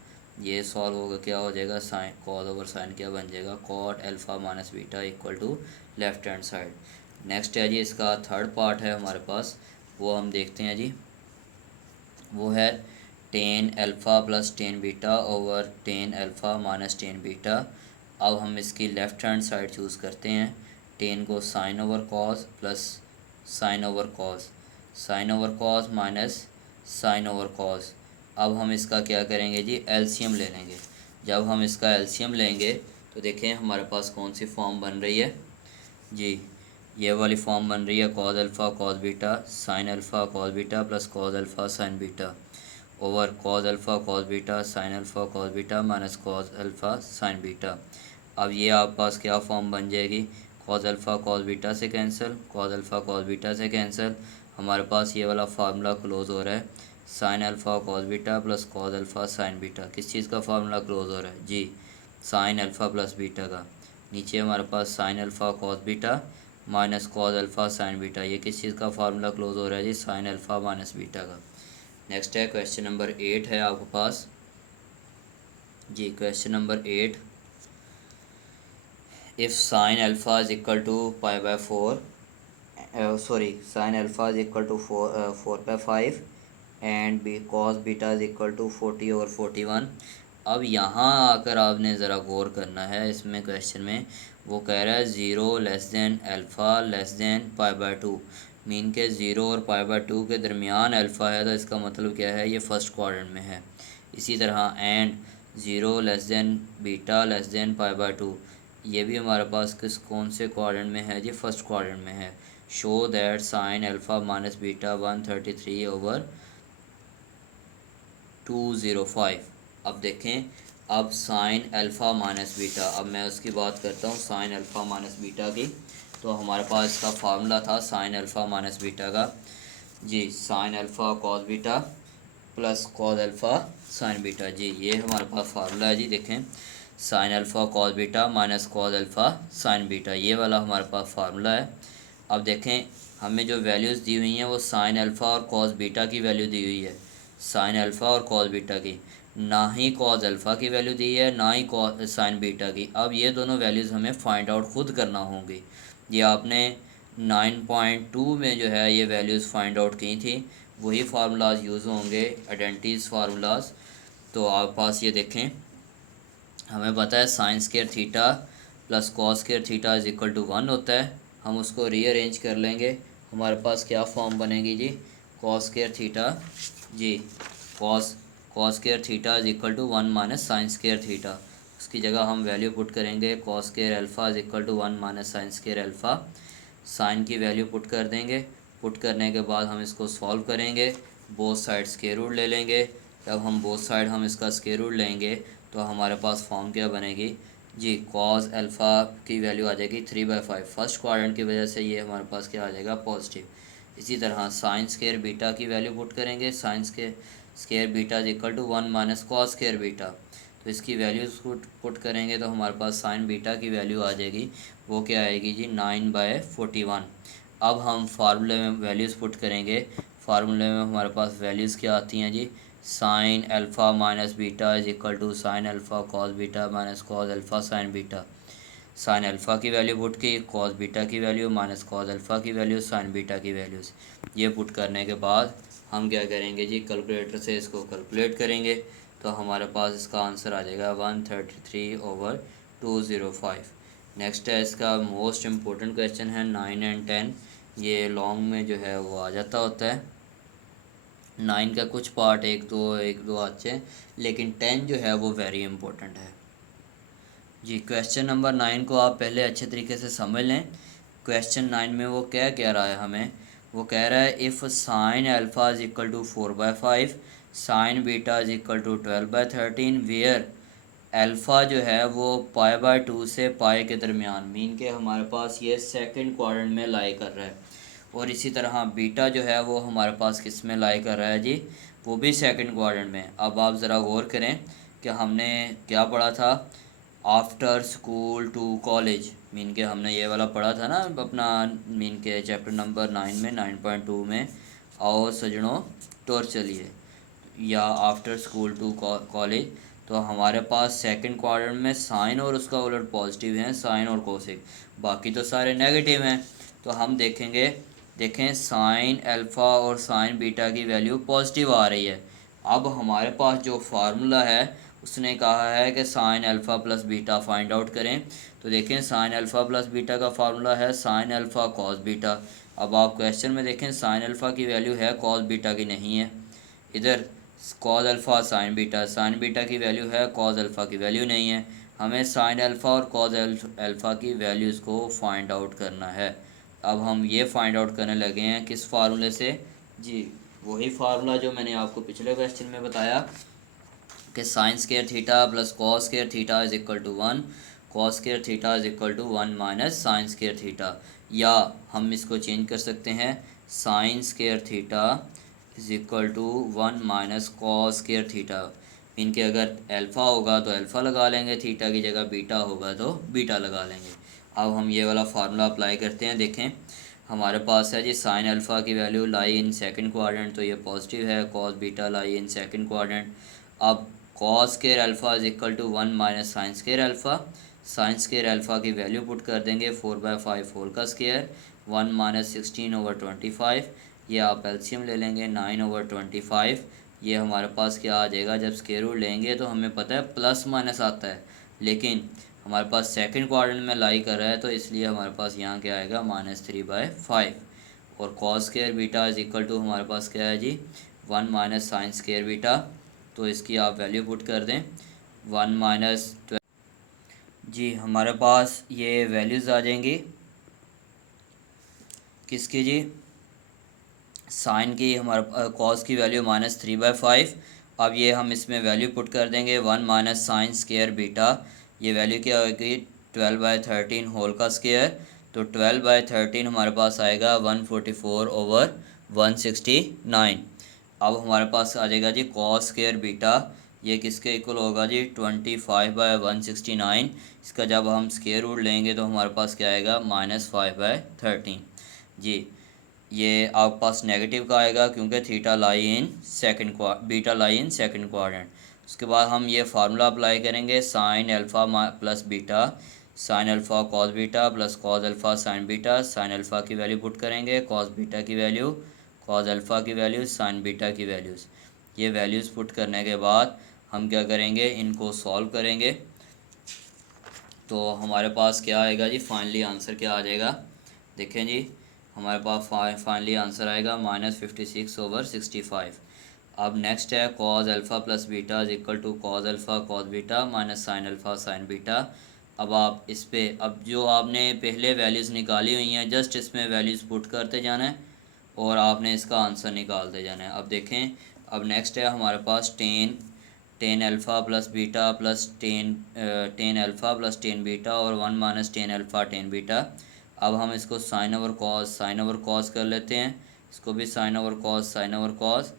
ये सॉल्व होगा क्या हो जाएगा साइन कॉज ओवर साइन क्या बन जाएगा cot alpha minus beta equal to left hand side. Next है जी इसका थर्ड पार्ट है हमारे पास, वो हम देखते हैं जी, वो है tan alpha plus tan beta over ten alpha minus tan beta. अब हम इसकी लेफ़्ट हैंड साइड चूज़ करते हैं, टेन को sine over cos plus sine over cos, sine over cos minus sine over cos. अब हम इसका क्या करेंगे जी एलसीएम ले लेंगे। जब हम इसका एलसीएम लेंगे तो देखें हमारे पास कौन सी फॉर्म बन रही है जी, ये वाली फॉर्म बन रही है cos alpha cos beta sine alpha cos beta plus cos alpha sine beta over cause alpha cos beta sine alpha cos beta minus cos alpha sine beta. अब ये आपके पास क्या फॉर्म बन जाएगी कॉज अल्फ़ा कॉस बीटा से cancel, cause alpha cos beta से cancel, हमारे पास ये वाला फार्मूला क्लोज हो रहा है sine alpha cos beta plus cos alpha sine beta. किस चीज़ का फार्मूला क्लोज हो रहा है जी साइन अल्फ़ा प्लस बीटा का, नीचे हमारे पास sine alpha cos beta minus cos alpha sine beta, ये किस चीज़ का फार्मूला क्लोज हो रहा है जी साइन अल्फ़ा माइनस बीटा का। नेक्स्ट है क्वेश्चन नंबर 8 है आपके पास जी, question number 8, if sine alpha is equal to π/4 sorry sine alpha is equal to 4/5 and B cos beta is equal to 40/41। अब यहाँ आकर आपने ज़रा गौर करना है इसमें क्वेश्चन में, वो कह रहा है zero less than alpha less than π/2, mean के ज़ीरो और π/2 के दरमियान अल्फ़ा है, तो इसका मतलब क्या है ये फर्स्ट क्वाड्रेंट में है। इसी तरह and zero less than beta less than π/2, ये भी हमारे पास कौन से क्वाड्रेंट में है जी, फर्स्ट क्वाड्रेंट में है। Show that sine alpha minus beta 133/205। अब देखें, अब साइन अल्फ़ा माइनस बीटा, अब मैं उसकी बात करता हूँ साइन अल्फ़ा माइनस बीटा की। तो हमारे पास इसका फार्मूला था साइन अल्फ़ा माइनस बीटा का जी, sine alpha cos beta plus cos alpha sine beta जी, ये हमारे पास फार्मूला है जी। देखें, sine alpha cos beta minus cos alpha sine beta, ये वाला हमारे पास फार्मूला है। अब देखें, हमें जो वैल्यूज़ दी हुई हैं वो साइन अल्फ़ा और कॉस बीटा की वैल्यू दी हुई है, साइन अल्फ़ा और कॉस बीटा की, ना ही कॉस अल्फ़ा की वैल्यू दी है ना ही कॉस साइन बीटा की। अब ये दोनों वैल्यूज़ हमें फाइंड आउट खुद करना होंगी। ये आपने 9.2 में जो है ये वैल्यूज़ फाइंड आउट की थी, वही फार्मूलाज यूज़ होंगे, आइडेंटिटीज फार्मूलाज। तो आप पास ये देखें, हमें पता है sine square theta plus cos square theta is equal to 1 होता है। हम उसको रीअरेंज कर लेंगे, हमारे पास क्या फॉर्म बनेगी जी, कॉस स्क्वायर थीटा जी, cos cos square theta is equal to 1 minus sine square theta. उसकी जगह हम वैल्यू पुट करेंगे, cos square alpha is equal to 1 minus sine square alpha. Sine की वैल्यू पुट कर देंगे, पुट करने के बाद हम इसको सॉल्व करेंगे, बोथ साइड स्क्वायर रूट ले लेंगे। जब हम बोथ साइड हम इसका स्क्वायर रूट लेंगे तो हमारे पास फॉर्म क्या बनेगी जी, कॉस अल्फ़ा की वैल्यू आ जाएगी 3/5। फर्स्ट क्वाड्रेंट की वजह से ये हमारे पास क्या आ जाएगा, पॉजिटिव। इसी तरह साइन स्क्वायर बीटा की वैल्यू पुट करेंगे, sine square beta is equal to 1 minus cos square beta. तो इसकी वैल्यूज़ पुट करेंगे तो हमारे पास साइन बीटा की वैल्यू आ जाएगी, वो क्या आएगी जी, 9/41। अब हम फार्मूले में वैल्यूज़ पुट करेंगे, फार्मूले में हमारे पास वैल्यूज़ क्या आती हैं जी, sine alpha minus beta is equal to sine alpha cos beta minus cos alpha sine beta. Sine alpha की वैल्यू पुट की, कॉस बीटा की वैल्यू माइनस कॉस अल्फ़ा की वैल्यू, साइन बीटा की वैल्यूज़, ये पुट करने के बाद हम क्या करेंगे जी, कैलकुलेटर से इसको कैलकुलेट करेंगे तो हमारे पास इसका आंसर आ जाएगा 133/205। नेक्स्ट है इसका मोस्ट इम्पोर्टेंट क्वेश्चन है 9 एंड 10। ये लॉन्ग में जो है वो आ जाता होता है, 9 का कुछ पार्ट एक दो अच्छे हैं, लेकिन 10 जो है वो वेरी इंपॉर्टेंट है जी। क्वेश्चन नंबर 9 को आप पहले अच्छे तरीके से समझ लें। क्वेश्चन 9 में वो क्या कह रहा है हमें, वो कह रहा है if sine alpha is equal to 4/5, sine beta is equal to 12/13, where alpha जो है वो π/2 से पाई के दरमियान, मीन के हमारे पास ये सेकंड क्वाड्रेंट में लाई कर रहा है। और इसी तरह बीटा जो है वो हमारे पास किस में लाई कर रहा है जी, वो भी सेकंड क्वाड्रेंट में। अब आप ज़रा गौर करें कि हमने क्या पढ़ा था, after school to college, mean के हमने ये वाला पढ़ा था ना अपना, मीन के चैप्टर नंबर 9 में 9.2 में, आओ सजनों टूर चलिए, या आफ्टर स्कूल टू कॉलेज। तो हमारे पास सेकंड क्वाड्रेंट में साइन और उसका उलट पॉजिटिव हैं, साइन और कोसेक, बाकी तो सारे नेगेटिव हैं। तो हम देखेंगे, देखें साइन अल्फ़ा और साइन बीटा की वैल्यू पॉजिटिव आ रही है। अब हमारे पास जो फार्मूला है उसने कहा है कि sine alpha plus beta find out करें। तो देखें, साइन अल्फ़ा प्लस बीटा का फार्मूला है साइन अल्फ़ा कॉस बीटा। अब आप क्वेश्चन में देखें, साइन अल्फ़ा की वैल्यू है, कॉस बीटा की नहीं है। इधर cos alpha sine beta, sign beta की वैल्यू है, कॉस अल्फ़ा की वैल्यू नहीं है। हमें साइन अल्फ़ा और कॉस अल्फ़ा की वैल्यूज़ को फाइंड आउट करना है। अब हम ये फाइंड आउट करने लगे हैं किस फार्मूले से जी, वही फार्मूला जो मैंने आपको पिछले क्वेश्चन में बताया कि sine square theta plus cos square theta is equal to 1, cos square theta is equal to 1 minus sine square theta. या हम इसको चेंज कर सकते हैं, sine square theta is equal to 1 minus cos square theta. इनके अगर alpha होगा तो अल्फ़ा लगा लेंगे, थीटा की जगह बीटा होगा तो बीटा लगा लेंगे। अब हम ये वाला फार्मूला अप्लाई करते हैं। देखें, हमारे पास है जी साइन अल्फ़ा की value lie in second quadrant, तो ये पॉजिटिव है, cos beta lie in second quadrant. अब cos square alpha is equal to 1 minus sine square alpha, sine square alpha की वैल्यू पुट कर देंगे, 4/5 होल का स्क्वायर, 1 माइनस 16/25। ये आप एलसीएम ले लेंगे, 9/25। ये हमारे पास क्या आ जाएगा, जब स्क्वायर रूट लेंगे तो हमें पता है प्लस माइनस आता है, लेकिन हमारे पास सेकंड क्वाड्रेंट में लाई कर रहा है तो इसलिए हमारे पास यहाँ क्या आएगा, -3/5। और cos square beta is equal to हमारे पास क्या है जी, 1 माइनस साइन स्क्वायर बीटा। तो इसकी आप वैल्यू पुट कर दें, 1 माइनस जी हमारे पास ये वैल्यूज़ आ जाएंगी किसकी जी, साइन की, हमारे कॉस की वैल्यू -3/5। अब ये हम इसमें वैल्यू पुट कर देंगे 1 माइनस साइन स्केयर बीटा, ये वैल्यू क्या होगी 12/13 होल का स्केयर, तो 12/13 हमारे पास आएगा 144/169। अब हमारे पास आ जाएगा जी कॉस स्केयर बीटा, ये किसके इक्वल होगा जी 25/169। इसका जब हम स्केयर रूट लेंगे तो हमारे पास क्या आएगा -5/13 जी। ये आपके पास नेगेटिव का आएगा क्योंकि theta lie in second beta lie in second quadrant. उसके बाद हम ये फार्मूला अप्लाई करेंगे sign alpha plus beta, sine alpha cos beta plus cos alpha sine beta, sine alpha की वैल्यू पुट करेंगे, कॉस बीटा की वैल्यू, कॉस अल्फ़ा की value, sine beta की वैल्यूज़। ये वैल्यूज़ पुट करने के बाद हम क्या करेंगे, इनको सॉल्व करेंगे। तो हमारे पास क्या आएगा जी, फाइनली आंसर क्या आ जाएगा, देखें जी हमारे पास फाइनली आंसर आएगा -56/65। अब नेक्स्ट है cos alpha plus beta is equal to cos alpha cos beta minus sine alpha sine beta. अब आप इस पे, अब जो आपने पहले वैल्यूज़ निकाली हुई हैं जस्ट इसमें वैल्यूज़ पुट करते जाना है और आपने इसका आंसर निकालते जाना है। अब देखें, अब नेक्स्ट है हमारे पास tan alpha plus beta plus tan alpha plus tan beta और 1 minus tan alpha tan beta. अब हम इसको साइन ओवर कॉस कर लेते हैं, इसको भी sine over cos sine over cos.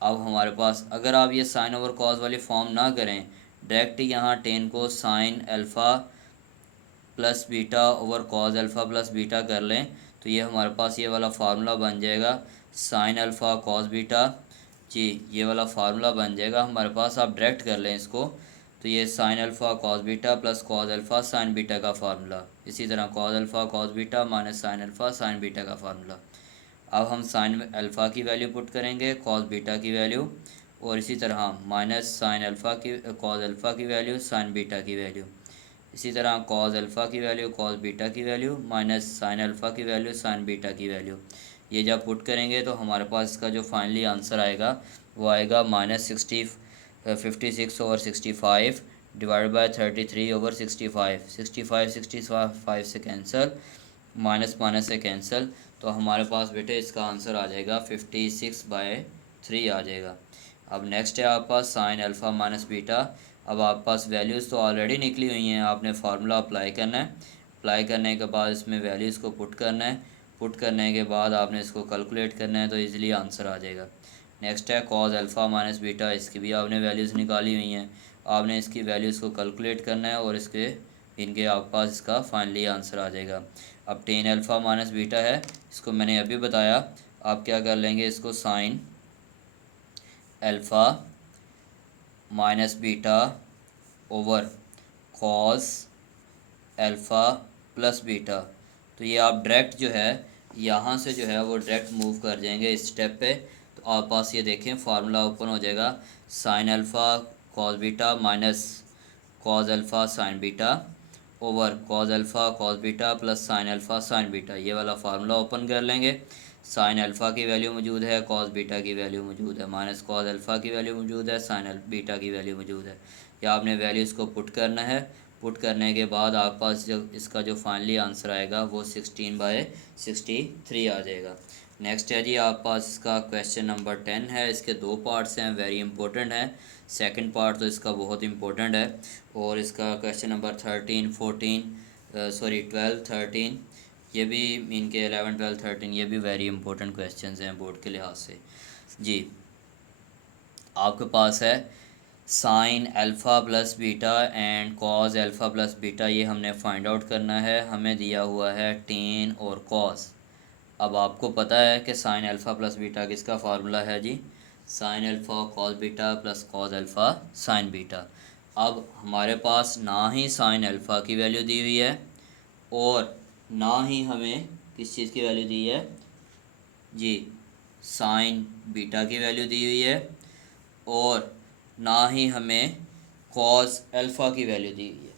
अब हमारे पास अगर आप ये साइन ओवर कॉस वाली फॉर्म ना करें, डायरेक्ट यहाँ टेन को sine alpha plus beta over cos alpha plus beta कर लें, तो ये हमारे पास ये वाला फार्मूला बन जाएगा साइन अल्फ़ा कॉस बीटा जी, ये वाला फार्मूला बन जाएगा हमारे पास। आप डायरेक्ट कर लें इसको, तो ये sign alpha cos beta plus cos alpha sine beta का फार्मूला, इसी तरह cos alpha cos beta minus sine alpha sine beta का फार्मूला। अब हम साइन अल्फ़ा की वैल्यू पुट करेंगे, कॉस बीटा की वैल्यू, और इसी तरह माइनस साइन अल्फ़ा की कॉस अल्फ़ा की वैल्यू साइन बीटा की वैल्यू, इसी तरह कॉस अल्फ़ा की वैल्यू कॉस बीटा की वैल्यू माइनस साइन अल्फ़ा की वैल्यू साइन बीटा की वैल्यू। ये जब पुट करेंगे तो हमारे पास इसका जो फाइनली आंसर आएगा वो आएगा -56/65 डिवाइड बाय 33/65। 65 से कैंसिल, माइनस माइनस से कैंसिल, तो हमारे पास बेटे इसका आंसर आ जाएगा 56/3 आ जाएगा। अब नेक्स्ट है आपके पास साइन अल्फ़ा माइनस बीटा। अब आपके पास वैल्यूज़ तो ऑलरेडी निकली हुई हैं, आपने फार्मूला अप्लाई करना है, अप्लाई करने के बाद इसमें वैल्यूज़ को पुट करना है, पुट करने के बाद आपने इसको कैलकुलेट करना है, तो इजीली आंसर आ जाएगा। नेक्स्ट है कॉस अल्फ़ा माइनस बीटा, इसकी भी आपने वैल्यूज़ निकाली हुई हैं, आपने इसकी वैल्यूज़ को कैलकुलेट करना है और इनके आपके पास इसका फाइनली आंसर आ जाएगा। अब टेन अल्फ़ा माइनस बीटा है, इसको मैंने अभी बताया, आप क्या कर लेंगे, इसको sign alpha minus beta over cos alpha plus beta, तो ये आप डायरेक्ट जो है यहाँ से जो है वो डायरेक्ट मूव कर जाएंगे इस स्टेप पे, तो आप पास ये देखें फार्मूला ओपन हो जाएगा sign alpha cos beta minus cos alpha sine beta over cos alpha cos beta plus sine alpha sine beta, ये वाला फार्मूला ओपन कर लेंगे। साइन अल्फ़ा की वैल्यू मौजूद है, कॉस बीटा की वैल्यू मौजूद है, माइनस कॉस अल्फ़ा की वैल्यू मौजूद है, साइन बीटा की वैल्यू मौजूद है। या आपने वैल्यूज़ को पुट करना है, पुट करने के बाद आपके पास जो इसका जो फाइनली आंसर आएगा वो 16/63 आ जाएगा। नेक्स्ट है जी आपके पास इसका क्वेश्चन नंबर 10 है, इसके दो पार्ट्स हैं, वेरी इंपॉर्टेंट है। सेकंड पार्ट तो इसका बहुत इंपॉर्टेंट है, और इसका क्वेश्चन नंबर 13 14 सॉरी 12 13, ये भी इनके 11 12 13 ये भी वेरी इंपॉर्टेंट क्वेश्चंस हैं बोर्ड के लिहाज से जी। आपके पास है sine alpha plus beta and cos alpha plus beta, ये हमने फाइंड आउट करना है, हमें दिया हुआ है टेन और कॉस। अब आपको पता है कि साइन अल्फ़ा प्लस बीटा किसका फार्मूला है जी, sine alpha cos beta plus cos alpha sine beta. अब हमारे पास ना ही साइन अल्फ़ा की वैल्यू दी हुई है और ना ही हमें किस चीज़ की वैल्यू दी है जी, साइन बीटा की वैल्यू दी हुई है, और ना ही हमें कॉस अल्फ़ा की वैल्यू दी हुई है।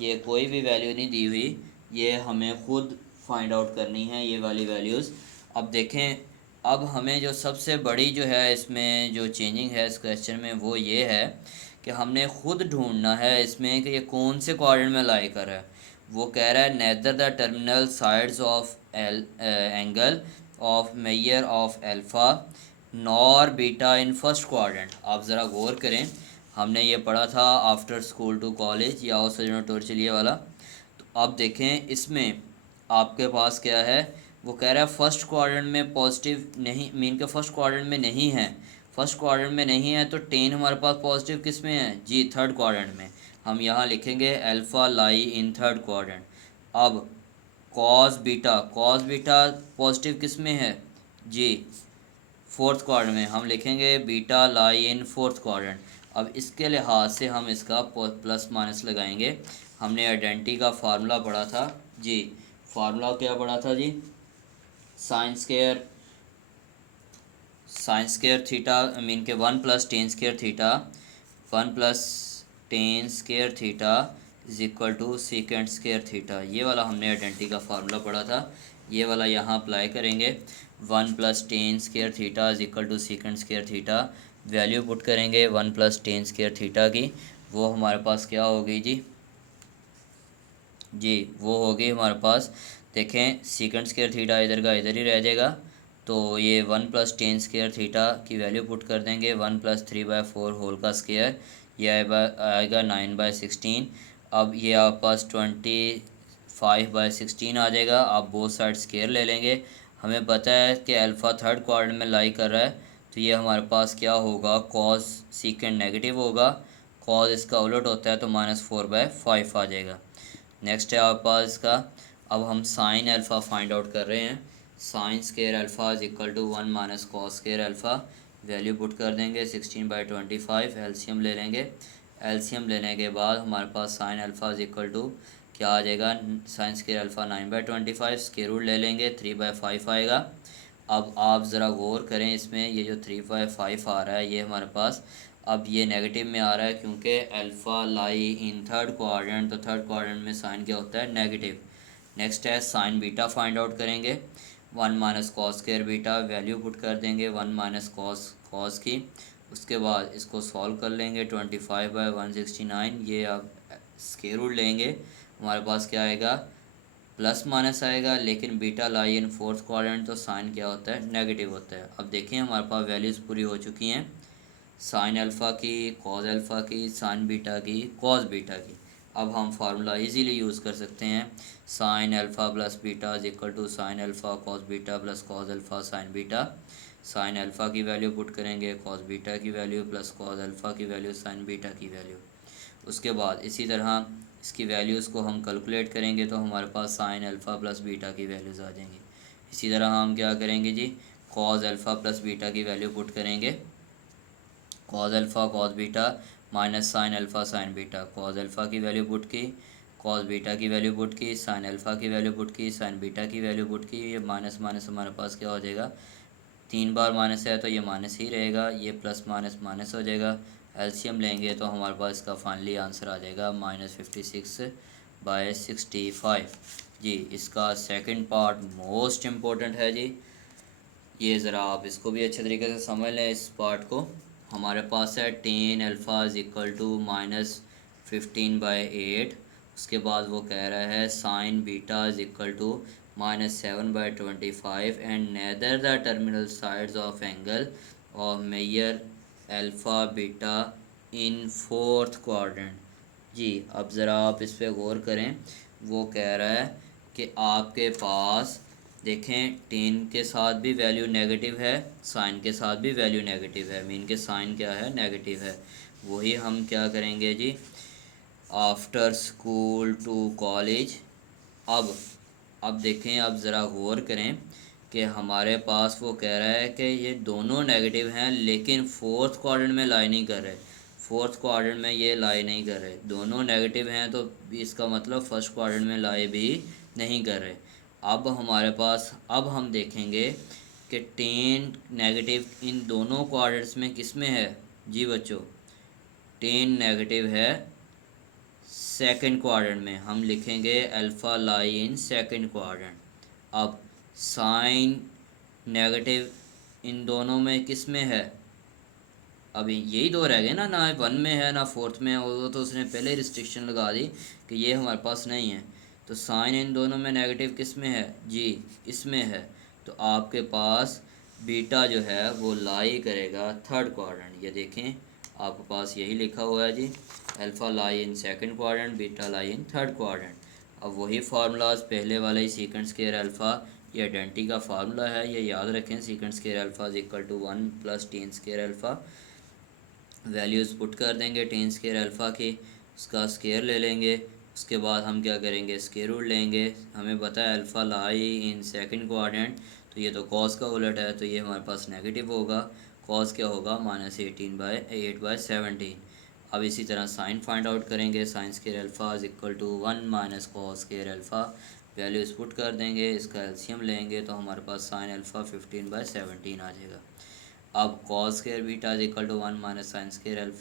ये कोई भी वैल्यू नहीं दी हुई, ये हमें खुद फाइंड आउट करनी है ये वाली वैल्यूज़। अब देखें, अब हमें जो सबसे बड़ी जो है इसमें जो चेंजिंग है इस क्वेश्चन में वो ये है कि हमने खुद ढूंढना है इसमें कि ये कौन से क्वाड्रेंट में लाई कर रहा है। वो कह रहा है neither the terminal sides of angle of measure of alpha nor beta in first quadrant. आप ज़रा गौर करें, हमने ये पढ़ा था आफ्टर स्कूल टू कॉलेज या सजनों टूर चलिए वाला। तो अब देखें इसमें आपके पास क्या है, वो कह रहा है फर्स्ट क्वाड्रेंट में पॉजिटिव नहीं, मीन के फर्स्ट क्वाड्रेंट में नहीं है। फर्स्ट क्वाड्रेंट में नहीं है तो टेन हमारे पास पॉजिटिव किस में है जी, थर्ड क्वाड्रेंट में। हम यहाँ लिखेंगे alpha lie in third quadrant. अब कॉस बीटा पॉजिटिव किस में है जी, फोर्थ क्वाड्रेंट में। हम लिखेंगे बीटा लाई इन फोर्थ क्वाड्रेंट। अब इसके लिहाज से हम इसका प्लस माइनस लगाएंगे। हमने आइडेंटिटी का फार्मूला पढ़ा था जी, फार्मूला क्या पढ़ा था जी, साइन स्केयर थीटा मीन के 1 + tan² theta 1 + tan² theta is equal to sec² theta. ये वाला हमने आइडेंटिटी का फार्मूला पढ़ा था, ये वाला यहाँ अप्लाई करेंगे। 1 + tan² theta is equal to sec² theta. Value put करेंगे 1 + tan² थीटा की, वो हमारे पास क्या होगी जी, वो होगी हमारे पास, देखें sec² थीटा इधर का इधर ही रह जाएगा। तो ये 1 + tan² थीटा की वैल्यू पुट कर देंगे 1 + 3/4 होल का स्क्वायर, ये आएगा 9/16। अब ये आपके पास 25/16 आ जाएगा। आप बोथ साइड स्क्वायर ले लेंगे। हमें पता है कि अल्फ़ा थर्ड क्वाड्रेंट में लाई कर रहा है, तो ये हमारे पास क्या होगा, कॉस सीकेंड नेगेटिव होगा, कॉस इसका उलट होता है तो -4/5 आ जाएगा। नेक्स्ट है आपके पास इसका, अब हम साइन अल्फ़ा फाइंड आउट कर रहे हैं। sin² alpha is equal to 1 - cos² alpha. Value put कर देंगे 16/25। एलसीएम ले लेंगे। एलसीएम लेने के बाद हमारे पास sine alpha is equal to क्या आ जाएगा, sin² अल्फ़ा 9/25, स्क्वायर रूट ले लेंगे 3/5 आएगा। अब आप ज़रा गौर करें इसमें, ये जो 3/5 आ रहा है ये हमारे पास अब ये नेगेटिव में आ रहा है क्योंकि alpha lie in third quadrant, तो थर्ड क्वाड्रेंट में साइन क्या होता है, नेगेटिव। नेक्स्ट है साइन बीटा फाइंड आउट करेंगे। 1 - cos² बीटा, वैल्यू पुट कर देंगे 1 - cos की। उसके बाद इसको सॉल्व कर लेंगे 25/169। ये अब स्क्वायर रूट लेंगे, हमारे पास क्या आएगा, प्लस माइनस आएगा, लेकिन बीटा लाई इन फोर्थ क्वाड्रेंट तो साइन क्या होता है, नेगेटिव होता है। अब देखिए हमारे पास वैल्यूज़ पूरी हो चुकी हैं, साइन अल्फ़ा की, कॉस अल्फ़ा की, साइन बीटा की, कॉस बीटा की। अब हम फार्मूला इजीली यूज़ कर सकते हैं, sine alpha plus beta is equal to sine alpha cos beta plus cos alpha sine beta. Sine alpha की वैल्यू पुट करेंगे, कॉस बीटा की वैल्यू प्लस कॉस अल्फ़ा की वैल्यू, साइन बीटा की value. उसके बाद इसी तरह इसकी वैल्यूज़ को हम कैलकुलेट करेंगे तो हमारे पास साइन अल्फ़ा प्लस बीटा की वैल्यूज़ आ जाएंगी। इसी तरह हम क्या करेंगे जी, कॉस अल्फ़ा प्लस बीटा की वैल्यू पुट करेंगे, cos alpha cos beta minus sine alpha sine beta. Cos alpha की वैल्यू पुट की, कॉस बीटा की वैल्यू पुट की, साइन अल्फ़ा की वैल्यू पुट की, साइन बीटा की वैल्यू पुट की। ये माइनस माइनस हमारे पास क्या हो जाएगा, 3 बार माइनस है तो ये माइनस ही रहेगा, ये प्लस माइनस माइनस हो जाएगा। एलसीएम लेंगे तो हमारे पास इसका फाइनली आंसर आ जाएगा -56/65 जी। इसका सेकंड पार्ट मोस्ट इम्पोर्टेंट है जी, ये ज़रा आप इसको भी अच्छे तरीके से समझ लें इस पार्ट को। हमारे पास है tan alpha is equal to -15/8। उसके बाद वो कह रहा है sine beta is equal to -7/25 and neither the terminal sides of angle of measure alpha beta in fourth quadrant जी। अब ज़रा आप इस पर गौर करें, वो कह रहा है कि आपके पास देखें टेन के साथ भी वैल्यू नेगेटिव है, साइन के साथ भी वैल्यू नेगेटिव है, मीन के साइन क्या है, नेगेटिव है। वही हम क्या करेंगे जी, आफ्टर स्कूल टू कॉलेज। अब देखें, अब ज़रा गौर करें कि हमारे पास वो कह रहा है कि ये दोनों नेगेटिव हैं लेकिन फोर्थ क्वाड्रेंट में लाई नहीं कर रहे, फोर्थ क्वाड्रेंट में ये लाई नहीं कर रहे। दोनों नेगेटिव हैं तो इसका मतलब फर्स्ट क्वाड्रेंट में लाई भी नहीं कर रहे। अब हमारे पास, अब हम देखेंगे कि टेन नेगेटिव इन दोनों क्वाड्रेंट्स में किस में है जी बच्चों, टेन नेगेटिव है सेकंड क्वाड्रेंट में। हम लिखेंगे alpha lie in second quadrant. अब साइन नेगेटिव इन दोनों में किस में है अभी यही दो रह गए ना, ना वन में है ना फोर्थ में है, वो तो उसने पहले ही रिस्ट्रिक्शन लगा दी कि ये हमारे पास नहीं है। तो साइन इन दोनों में नेगेटिव किस में है जी, इसमें है। तो आपके पास बीटा जो है वो लाई करेगा थर्ड क्वाड्रेंट। ये देखें आपके पास यही लिखा हुआ है जी, alpha lie in second quadrant, beta lie in third quadrant. अब वही फार्मूलाज पहले वाले ही, सीकेंट स्क्वायर अल्फ़ा, ये आइडेंटिटी का फार्मूला है, ये याद रखें। Secant square alpha is equal to 1 plus tan square alpha. Values put कर देंगे टेन स्क्वायर अल्फ़ा की, उसका स्क्वायर ले लेंगे। उसके बाद हम क्या करेंगे, स्क्वायर रूट लेंगे। हमें पता है alpha lie in second quadrant, तो ये तो कॉस का उलट है, तो ये हमारे पास नेगेटिव होगा। कॉस क्या होगा, -18/8/17। अब इसी तरह साइन फाइंड आउट करेंगे। Sine square alpha is equal to 1 minus cos square alpha. Values put कर देंगे, इसका एलसीएम लेंगे तो हमारे पास साइन अल्फ़ा 15/17 आ जाएगा। अब cos square beta is equal to 1 minus sine square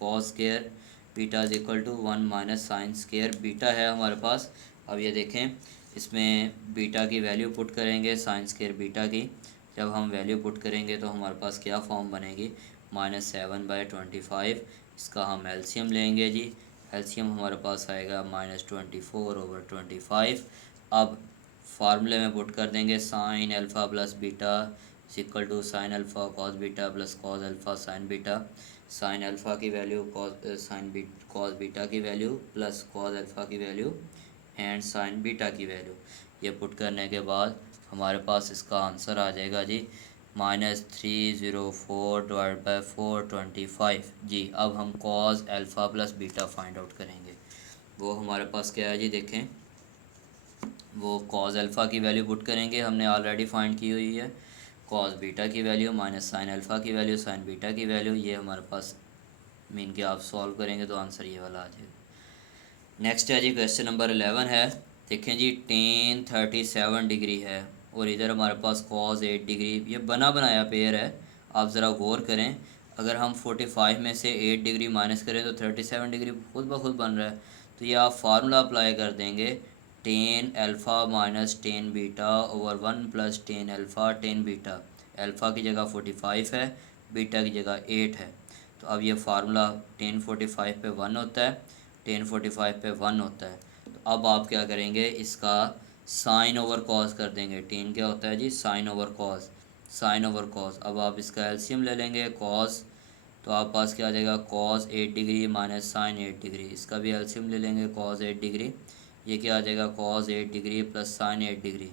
cos square beta is equal to 1 minus sine square beta है हमारे पास। अब ये देखें, इसमें बीटा की वैल्यू पुट करेंगे साइन स्क्वायर बीटा की। जब हम वैल्यू पुट करेंगे तो हमारे पास क्या फॉर्म बनेगी, -7/25। इसका हम एलसीएम लेंगे जी, एलसीएम हमारे पास आएगा -24/25। अब फार्मूले में पुट कर देंगे sine alpha plus beta equal to sine alpha cos beta plus cos alpha sine beta. Sine alpha की वैल्यू कॉस बीटा की वैल्यू प्लस कॉस अल्फ़ा की वैल्यू एंड साइन बीटा की वैल्यू। ये पुट करने के बाद हमारे पास इसका आंसर आ जाएगा जी -304/425 जी। अब हम cos alpha plus beta find out करेंगे। वो हमारे पास क्या है जी, देखें, वो कॉस अल्फ़ा की वैल्यू पुट करेंगे, हमने ऑलरेडी फाइंड की हुई है। कॉस बीटा की वैल्यू माइनस साइन अल्फ़ा की वैल्यू साइन बीटा की वैल्यू, ये हमारे पास मीन के आप सॉल्व करेंगे तो आंसर ये वाला आ जाएगा। नेक्स्ट है जी क्वेश्चन नंबर 11 है। देखें जी, टेन 37 डिग्री है और इधर हमारे पास कॉस 8 डिग्री। ये बना बनाया पेयर है, आप ज़रा गौर करें। अगर हम 45 में से 8 डिग्री माइनस करें तो 37 डिग्री खुद ब खुद बन रहा है। तो ये आप फार्मूला अप्लाई कर देंगे, ten alpha minus tan beta over 1 plus tan alpha tan beta. Alpha की जगह 45 है, बीटा की जगह 8 है। तो अब ये फार्मूला टेन 45 पे 1 होता है, टेन 45 पे 1 होता है। तो अब आप क्या करेंगे, इसका साइन ओवर कॉस कर देंगे। टेन क्या होता है जी, sine over cos, sine over cos. अब आप इसका एलसीएम ले लेंगे कॉस, तो आप पास क्या आ जाएगा, cos 8 degree minus sine 8 degree. इसका भी एलसीएम ले लेंगे कॉस 8 डिग्री, ये क्या आ जाएगा, cos 8 degree plus sine 8 degree.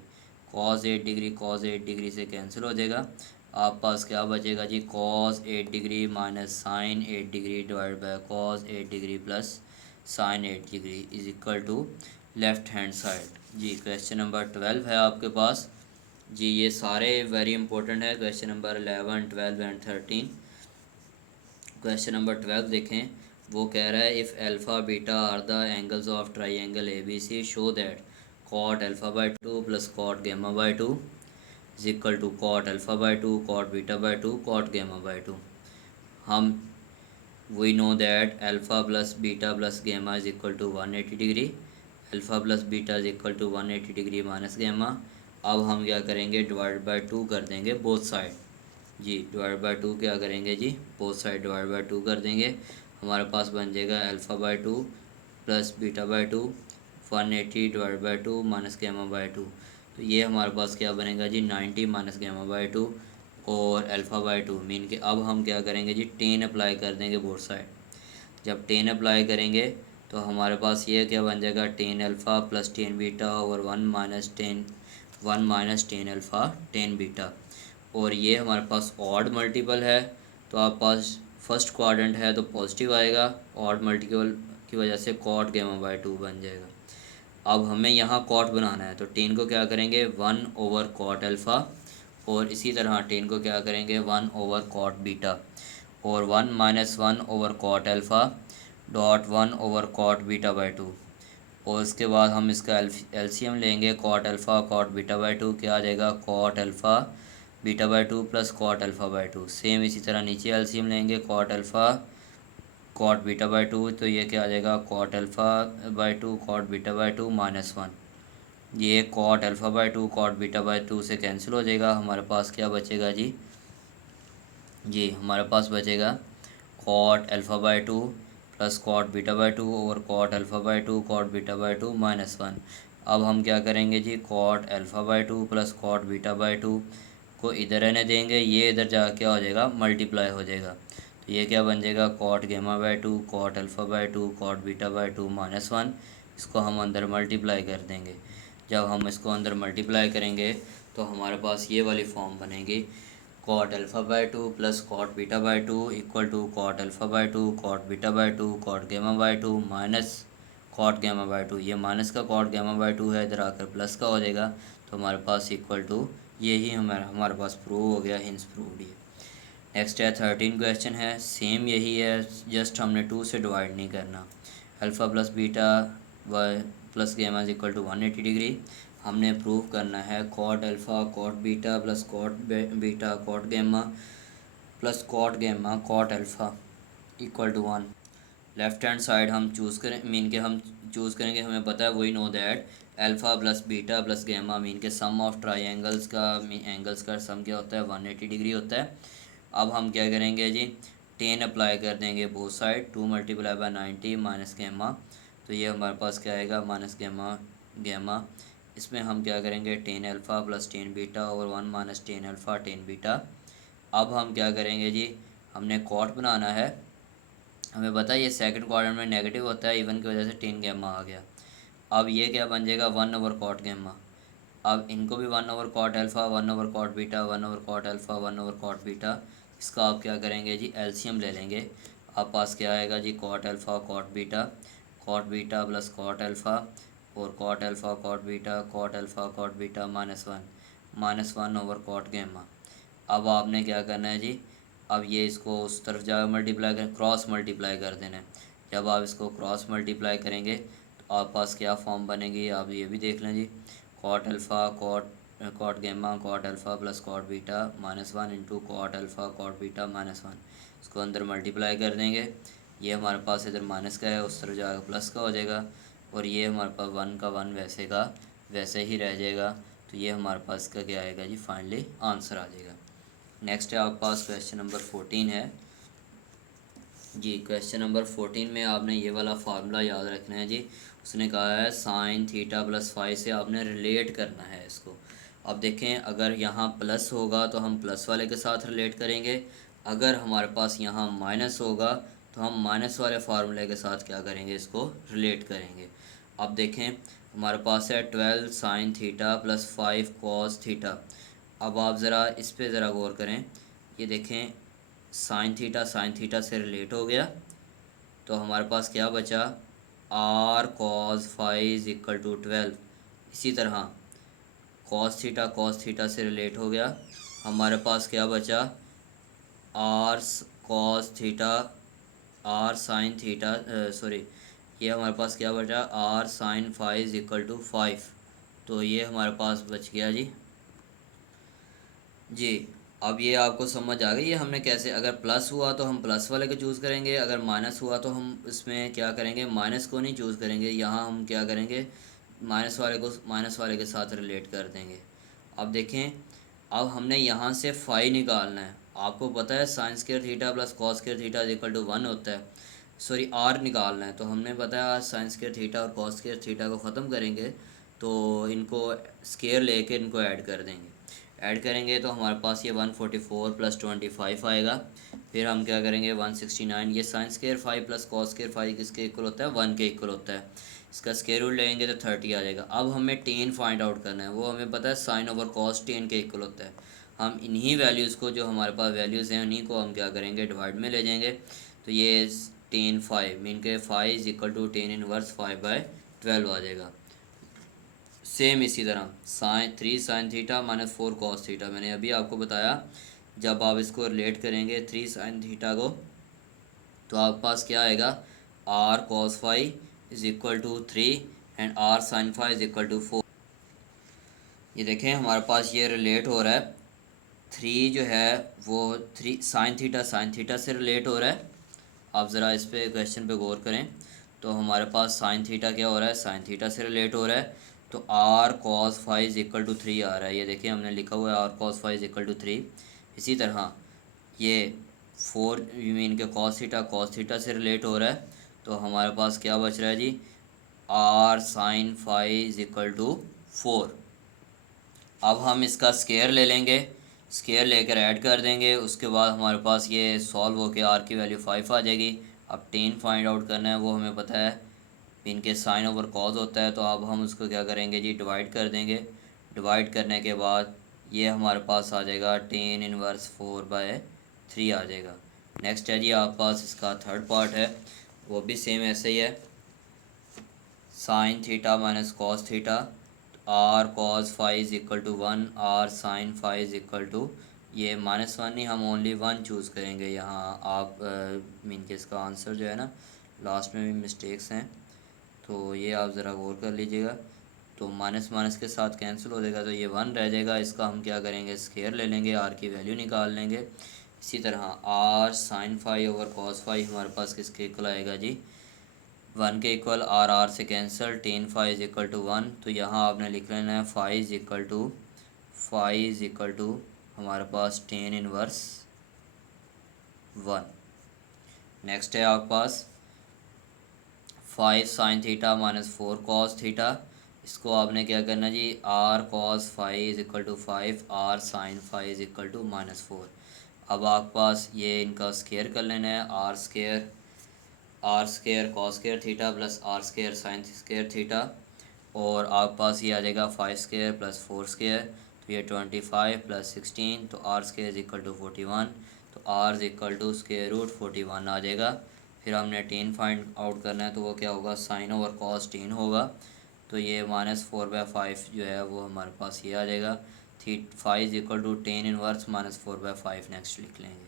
Cos 8 degree cos 8 degree से कैंसिल हो जाएगा। आप पास क्या बचेगा जी, cos 8 degree minus sine 8 degree divide by cos 8 degree plus sine 8 degree is equal to left hand side जी। क्वेश्चन नंबर 12 है आपके पास जी। ये सारे वेरी इंपॉर्टेंट है, question number 11, 12 and 13। Question number 12 देखें, वो कह रहा है if alpha beta are the angles of triangle A B C show that cot alpha by 2 plus cot gamma by 2 is equal to cot alpha by 2 cot beta by 2 cot gamma by 2। हम we know that alpha plus beta plus gamma is equal to 180 degree, alpha plus beta is equal to 180 degree minus gamma. अब हम क्या करेंगे, divide by 2 कर देंगे both side जी। Divide by 2 क्या करेंगे जी, बोथ साइड डिवाइड बाई 2 कर देंगे। हमारे पास बन जाएगा alpha by 2 plus beta by 2 180 divide by 2 minus gamma by 2। तो ये हमारे पास क्या बनेगा जी, 90 माइनस गैमा बाई 2 और अल्फ़ा बाई 2। मीन के अब हम क्या करेंगे जी, टेन अप्लाई कर देंगे बोथ साइड। जब टेन अप्लाई करेंगे तो हमारे पास ये क्या बन जाएगा, ten alpha plus tan beta और 1 minus tan alpha tan beta. और ये हमारे पास ऑड मल्टीपल है, तो आप पास फर्स्ट क्वाड्रेंट है तो पॉजिटिव आएगा। ऑड मल्टीपल की वजह से कॉट गैमा बाई 2 बन जाएगा। अब हमें यहाँ कॉट बनाना है, तो टेन को क्या करेंगे, 1 ओवर कॉट अल्फ़ा, और इसी तरह टेन को क्या करेंगे, 1 ओवर कॉट बीटा, और 1 minus 1 over cot alpha dot 1 over cot beta by 2। और उसके बाद हम इसका एलसीएम लेंगे, cot alpha cot beta by 2 क्या आ जाएगा, cot alpha beta by 2 plus cot alpha by 2। Same इसी तरह नीचे एलसीएम लेंगे, cot alpha cot beta by 2, तो ये क्या आ जाएगा, cot alpha by 2 cot beta by 2 minus 1। ये cot alpha by 2 cot beta by 2 से कैंसिल हो जाएगा। हमारे पास क्या बचेगा जी, जी हमारे पास बचेगा cot alpha by two plus cot beta by two और cot alpha by two cot beta by two minus one. अब हम क्या करेंगे जी, cot alpha by two plus cot beta by two को इधर रहने देंगे, ये इधर जा क्या हो जाएगा, मल्टीप्लाई हो जाएगा। तो ये क्या बन जाएगा, cot gamma by two cot alpha by two cot beta by two minus one. इसको हम अंदर मल्टीप्लाई कर देंगे। जब हम इसको अंदर मल्टीप्लाई करेंगे तो हमारे पास ये वाली फॉर्म बनेगी, cot alpha by two plus cot beta by two equal to cot alpha by two cot beta by two cot gamma by two minus cot gamma by two. ये माइनस का cot gamma by two है, इधर आकर plus का हो जाएगा। तो हमारे पास इक्वल टू यही हमारे पास प्रूव हो गया, हिंस प्रूव्ड। ये नेक्स्ट है 13 क्वेश्चन है, सेम यही है, जस्ट हमने टू से डिवाइड नहीं करना। Alpha plus beta y plus gamma is equal to 180 degree. हमने प्रूव करना है cot alpha cot beta plus cot beta cot gamma plus cot gamma cot alpha equal to one. Left hand side हम choose करें, mean के हम choose करेंगे, हमें पता है वही know that alpha plus beta plus gamma mean के सम ऑफ ट्राइंगल्स का एंगल्स का सम क्या होता है, 180 डिग्री होता है। अब हम क्या करेंगे जी, टेन अप्लाई कर देंगे both side, 2 multiply by 90 minus गेमा। तो ये हमारे पास क्या आएगा, माइनस गेमा गेमा। इसमें हम क्या करेंगे, tan alpha plus tan beta और 1 minus tan alpha tan beta. अब हम क्या करेंगे जी, हमने कॉट बनाना है। हमें पता है ये सेकंड क्वाड्रेंट में नेगेटिव होता है, इवन की वजह से टेन गेमा आ गया। अब ये क्या बन जाएगा, 1/कॉट गेमा। अब इनको भी 1/कॉट अल्फ़ा 1/कॉट बीटा 1/कॉट अल्फ़ा 1/कॉट बीटा। इसका आप क्या करेंगे जी, एलसीएम ले लेंगे। आप पास क्या आएगा जी, cot alpha cot beta plus cot alpha और cot alpha cot alpha cot beta minus 1/कॉट गेमा। अब आपने क्या करना है जी, अब ये इसको उस तरफ जाकर मल्टीप्लाई कर, क्रॉस मल्टीप्लाई कर देना है। जब आप इसको क्रॉस मल्टीप्लाई करेंगे तो आप पास क्या फॉर्म बनेगी, आप ये भी देख लें जी, cot alpha cot gamma cot alpha plus cot beta minus one into cot alpha cot beta minus one. इसको अंदर मल्टीप्लाई कर देंगे, ये हमारे पास इधर माइनस का है, उस तरफ जाकर प्लस का हो जाएगा। और ये हमारे पास वन का वन वैसे का वैसे ही रह जाएगा। तो ये हमारे पास का क्या आएगा जी, फाइनली आंसर आ जाएगा। नेक्स्ट है आपके पास क्वेश्चन नंबर 14 है जी। क्वेश्चन नंबर 14 में आपने ये वाला फार्मूला याद रखना है जी। उसने कहा है साइन थीटा प्लस फाइव से आपने रिलेट करना है इसको। अब देखें, अगर यहाँ प्लस होगा तो हम प्लस वाले के साथ रिलेट करेंगे, अगर हमारे पास यहाँ माइनस होगा तो हम माइनस वाले फार्मूले के साथ क्या करेंगे, इसको रिलेट करेंगे। अब देखें, हमारे पास है 12 sine theta plus 5 cos theta. अब आप ज़रा इस पे ज़रा गौर करें, ये देखें साइन थीटा से रिलेट हो गया, तो हमारे पास क्या बचा, r cos five is equal to 12। इसी तरह कॉस थीटा से रिलेट हो गया, हमारे पास क्या बचा, r cos theta are sine theta sorry, ये हमारे पास क्या बचा, r sine five is equal to 5। तो ये हमारे पास बच गया जी। अब ये आपको समझ आ गई है हमने कैसे, अगर प्लस हुआ तो हम प्लस वाले को चूज़ करेंगे, अगर माइनस हुआ तो हम इसमें क्या करेंगे, माइनस को नहीं चूज़ करेंगे, यहाँ हम क्या करेंगे, माइनस वाले के साथ रिलेट कर देंगे। अब देखें, अब हमने यहाँ से फाई निकालना है। आपको पता है sine square theta plus cos square theta equal to 1 होता है, सॉरी आर निकालना है। तो हमने बताया आज साइन स्क्वायर थीटा और कॉस स्क्वायर थीटा को ख़त्म करेंगे, तो इनको स्क्वायर लेके इनको ऐड कर देंगे। ऐड करेंगे तो हमारे पास ये 144 प्लस 25 आएगा। फिर हम क्या करेंगे, 169, ये sine square 5 plus cos square 5 किसके इक्वल होता है, 1 के इक्वल होता है। इसका स्क्वायर रूट लेंगे तो 30 आ जाएगा। अब हमें टेन फाइंड आउट करना है, वो हमें पता है साइन ओवर कॉस टेन के इक्वल होता है। हम इन्हीं वैल्यूज़ को, जो हमारे पास वैल्यूज़ हैं, उन्हीं को हम क्या करेंगे, डिवाइड में ले जाएंगे। तो ये टेन फाइव मीन के 5 is equal to tan inverse 5/12 आ जाएगा। सेम इसी तरह sine theta minus 4 cos theta, मैंने अभी आपको बताया, जब आप इसको रिलेट करेंगे 3 साइन थीटा को, तो आपके पास क्या आएगा, r cos five is equal to 3 and r sine five is equal to 4। ये देखें हमारे पास ये रिलेट हो रहा है, 3 जो है वो 3 साइन थीटा से रिलेट हो रहा है। आप ज़रा इस पे क्वेश्चन पे गौर करें, तो हमारे पास साइन थीटा क्या हो रहा है, साइन थीटा से रिलेट हो रहा है। तो r cos five is equal to 3 आ रहा है, ये देखिए हमने लिखा हुआ है r cos five is equal to 3। इसी तरह ये 4 मीन के कॉस थीटा से रिलेट हो रहा है, तो हमारे पास क्या बच रहा है जी, R sine phi is equal to 4। अब हम इसका स्केयर ले लेंगे, स्केयर लेकर ऐड कर देंगे, उसके बाद हमारे पास ये सॉल्व होकर आर की वैल्यू 5 आ जाएगी। अब टेन फाइंड आउट करना है, वो हमें पता है इनके साइन ओवर कॉज होता है, तो अब हम उसको क्या करेंगे जी, डिवाइड कर देंगे। डिवाइड करने के बाद ये हमारे पास आ जाएगा टेन इनवर्स 4/3 आ जाएगा। नेक्स्ट है जी आपके पास इसका थर्ड पार्ट है, वो भी सेम ऐसे ही है, sine theta minus cos theta, r cos phi is equal to 1, r sine phi is equal to, ये -1 नहीं, हम ओनली 1 चूज़ करेंगे यहाँ। आप मीन के इसका आंसर जो है ना, लास्ट में भी मिस्टेक्स हैं, तो ये आप ज़रा गौर कर लीजिएगा। तो माइनस माइनस के साथ कैंसिल हो जाएगा, तो ये 1 रह जाएगा। इसका हम क्या करेंगे, स्केयर ले लेंगे, आर की वैल्यू निकाल लेंगे। इसी तरह r sine phi over cos phi हमारे पास किसके इक्वल आएगा जी, 1 के इक्वल, आर आर से cancel, tan phi is equal to 1। तो यहाँ आपने लिख लेना है फाई इज इक्वल टू हमारे पास टेन इनवर्स 1। नेक्स्ट है आपके पास 5 sine theta minus 4 cos theta, इसको आपने क्या करना जी, R cos phi is equal to 5, R sine phi is equal to -4। अब आपके पास ये इनका स्केयर कर लेना है, r square cos square theta plus r square sine square theta, और आपके पास ये आ जाएगा 5 स्केयर प्लस 4 स्केयर, तो ये 25 प्लस 16, तो r square is equal to 41, तो r is equal to square root 41 आ जाएगा। फिर हमने टेन फाइंड आउट करना है, तो वो क्या होगा, साइन ओवर कॉस टेन होगा, तो ये -4/5 जो है वो हमारे पास ये आ जाएगा। थी 5 is equal to tan inverse -4/5 next लिख लेंगे।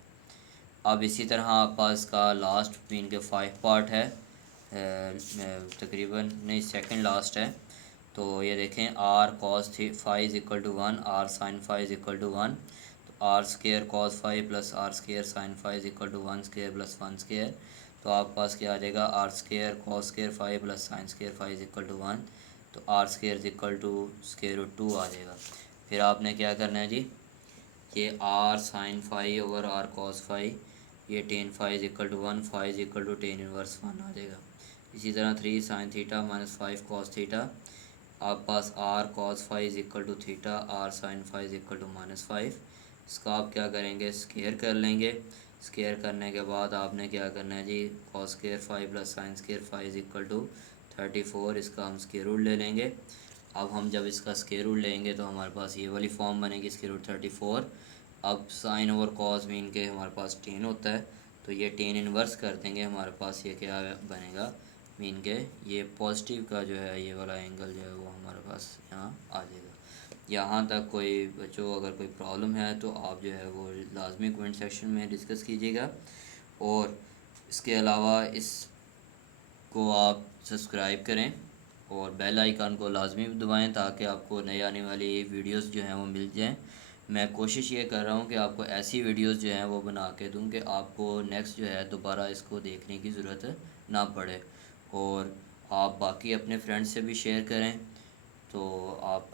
अब इसी तरह आप पास का लास्ट मीन के 5 पार्ट है, तकरीबन नहीं सेकंड लास्ट है। तो ये देखें, r cos phi is equal to 1, r sine phi is equal to 1, तो r square cos phi plus r square sine phi is equal to 1 square plus 1 square, तो आपके पास क्या आ जाएगा, r square cos square phi plus sine square phi is equal to 1, तो r square is equal to square root 2 आ जाएगा। फिर आपने क्या करना है जी, ये R sine phi over R cos phi, ये tan phi is equal to 1, phi is equal to tan inverse 1 आ जाएगा। इसी तरह 3 sine theta minus 5 cos theta, आप पास R cos phi is equal to theta, are sine phi is equal to -5। इसका आप क्या करेंगे, स्केयर कर लेंगे। स्केयर करने के बाद आपने क्या करना है जी, cos square phi plus sine square phi is equal to 34, इसका हम स्केयर रूट ले लेंगे। अब हम जब इसका स्केयर रूट लेंगे तो हमारे पास ये वाली फॉर्म बनेगी, स्केयर रूट 34। अब साइन ओवर कॉस मीन के हमारे पास 10 होता है, तो ये 10 इन्वर्स कर देंगे, हमारे पास ये क्या बनेगा, मीन के ये पॉजिटिव का जो है ये वाला एंगल जो है वो हमारे पास यहाँ आ जाएगा। यहाँ तक कोई बच्चों अगर कोई प्रॉब्लम है तो आप जो है वो लाजमी कमेंट सेक्शन में डिस्कस कीजिएगा, और इसके अलावा इसको आप सब्सक्राइब करें और बेल आइकन को लाजमी दबाएं ताकि आपको नई आने वाली वीडियोस जो हैं वो मिल जाएं। मैं कोशिश ये कर रहा हूँ कि आपको ऐसी वीडियोस जो हैं वो बना के दूँ कि आपको नेक्स्ट जो है दोबारा इसको देखने की ज़रूरत ना पड़े, और आप बाकी अपने फ्रेंड्स से भी शेयर करें। तो आप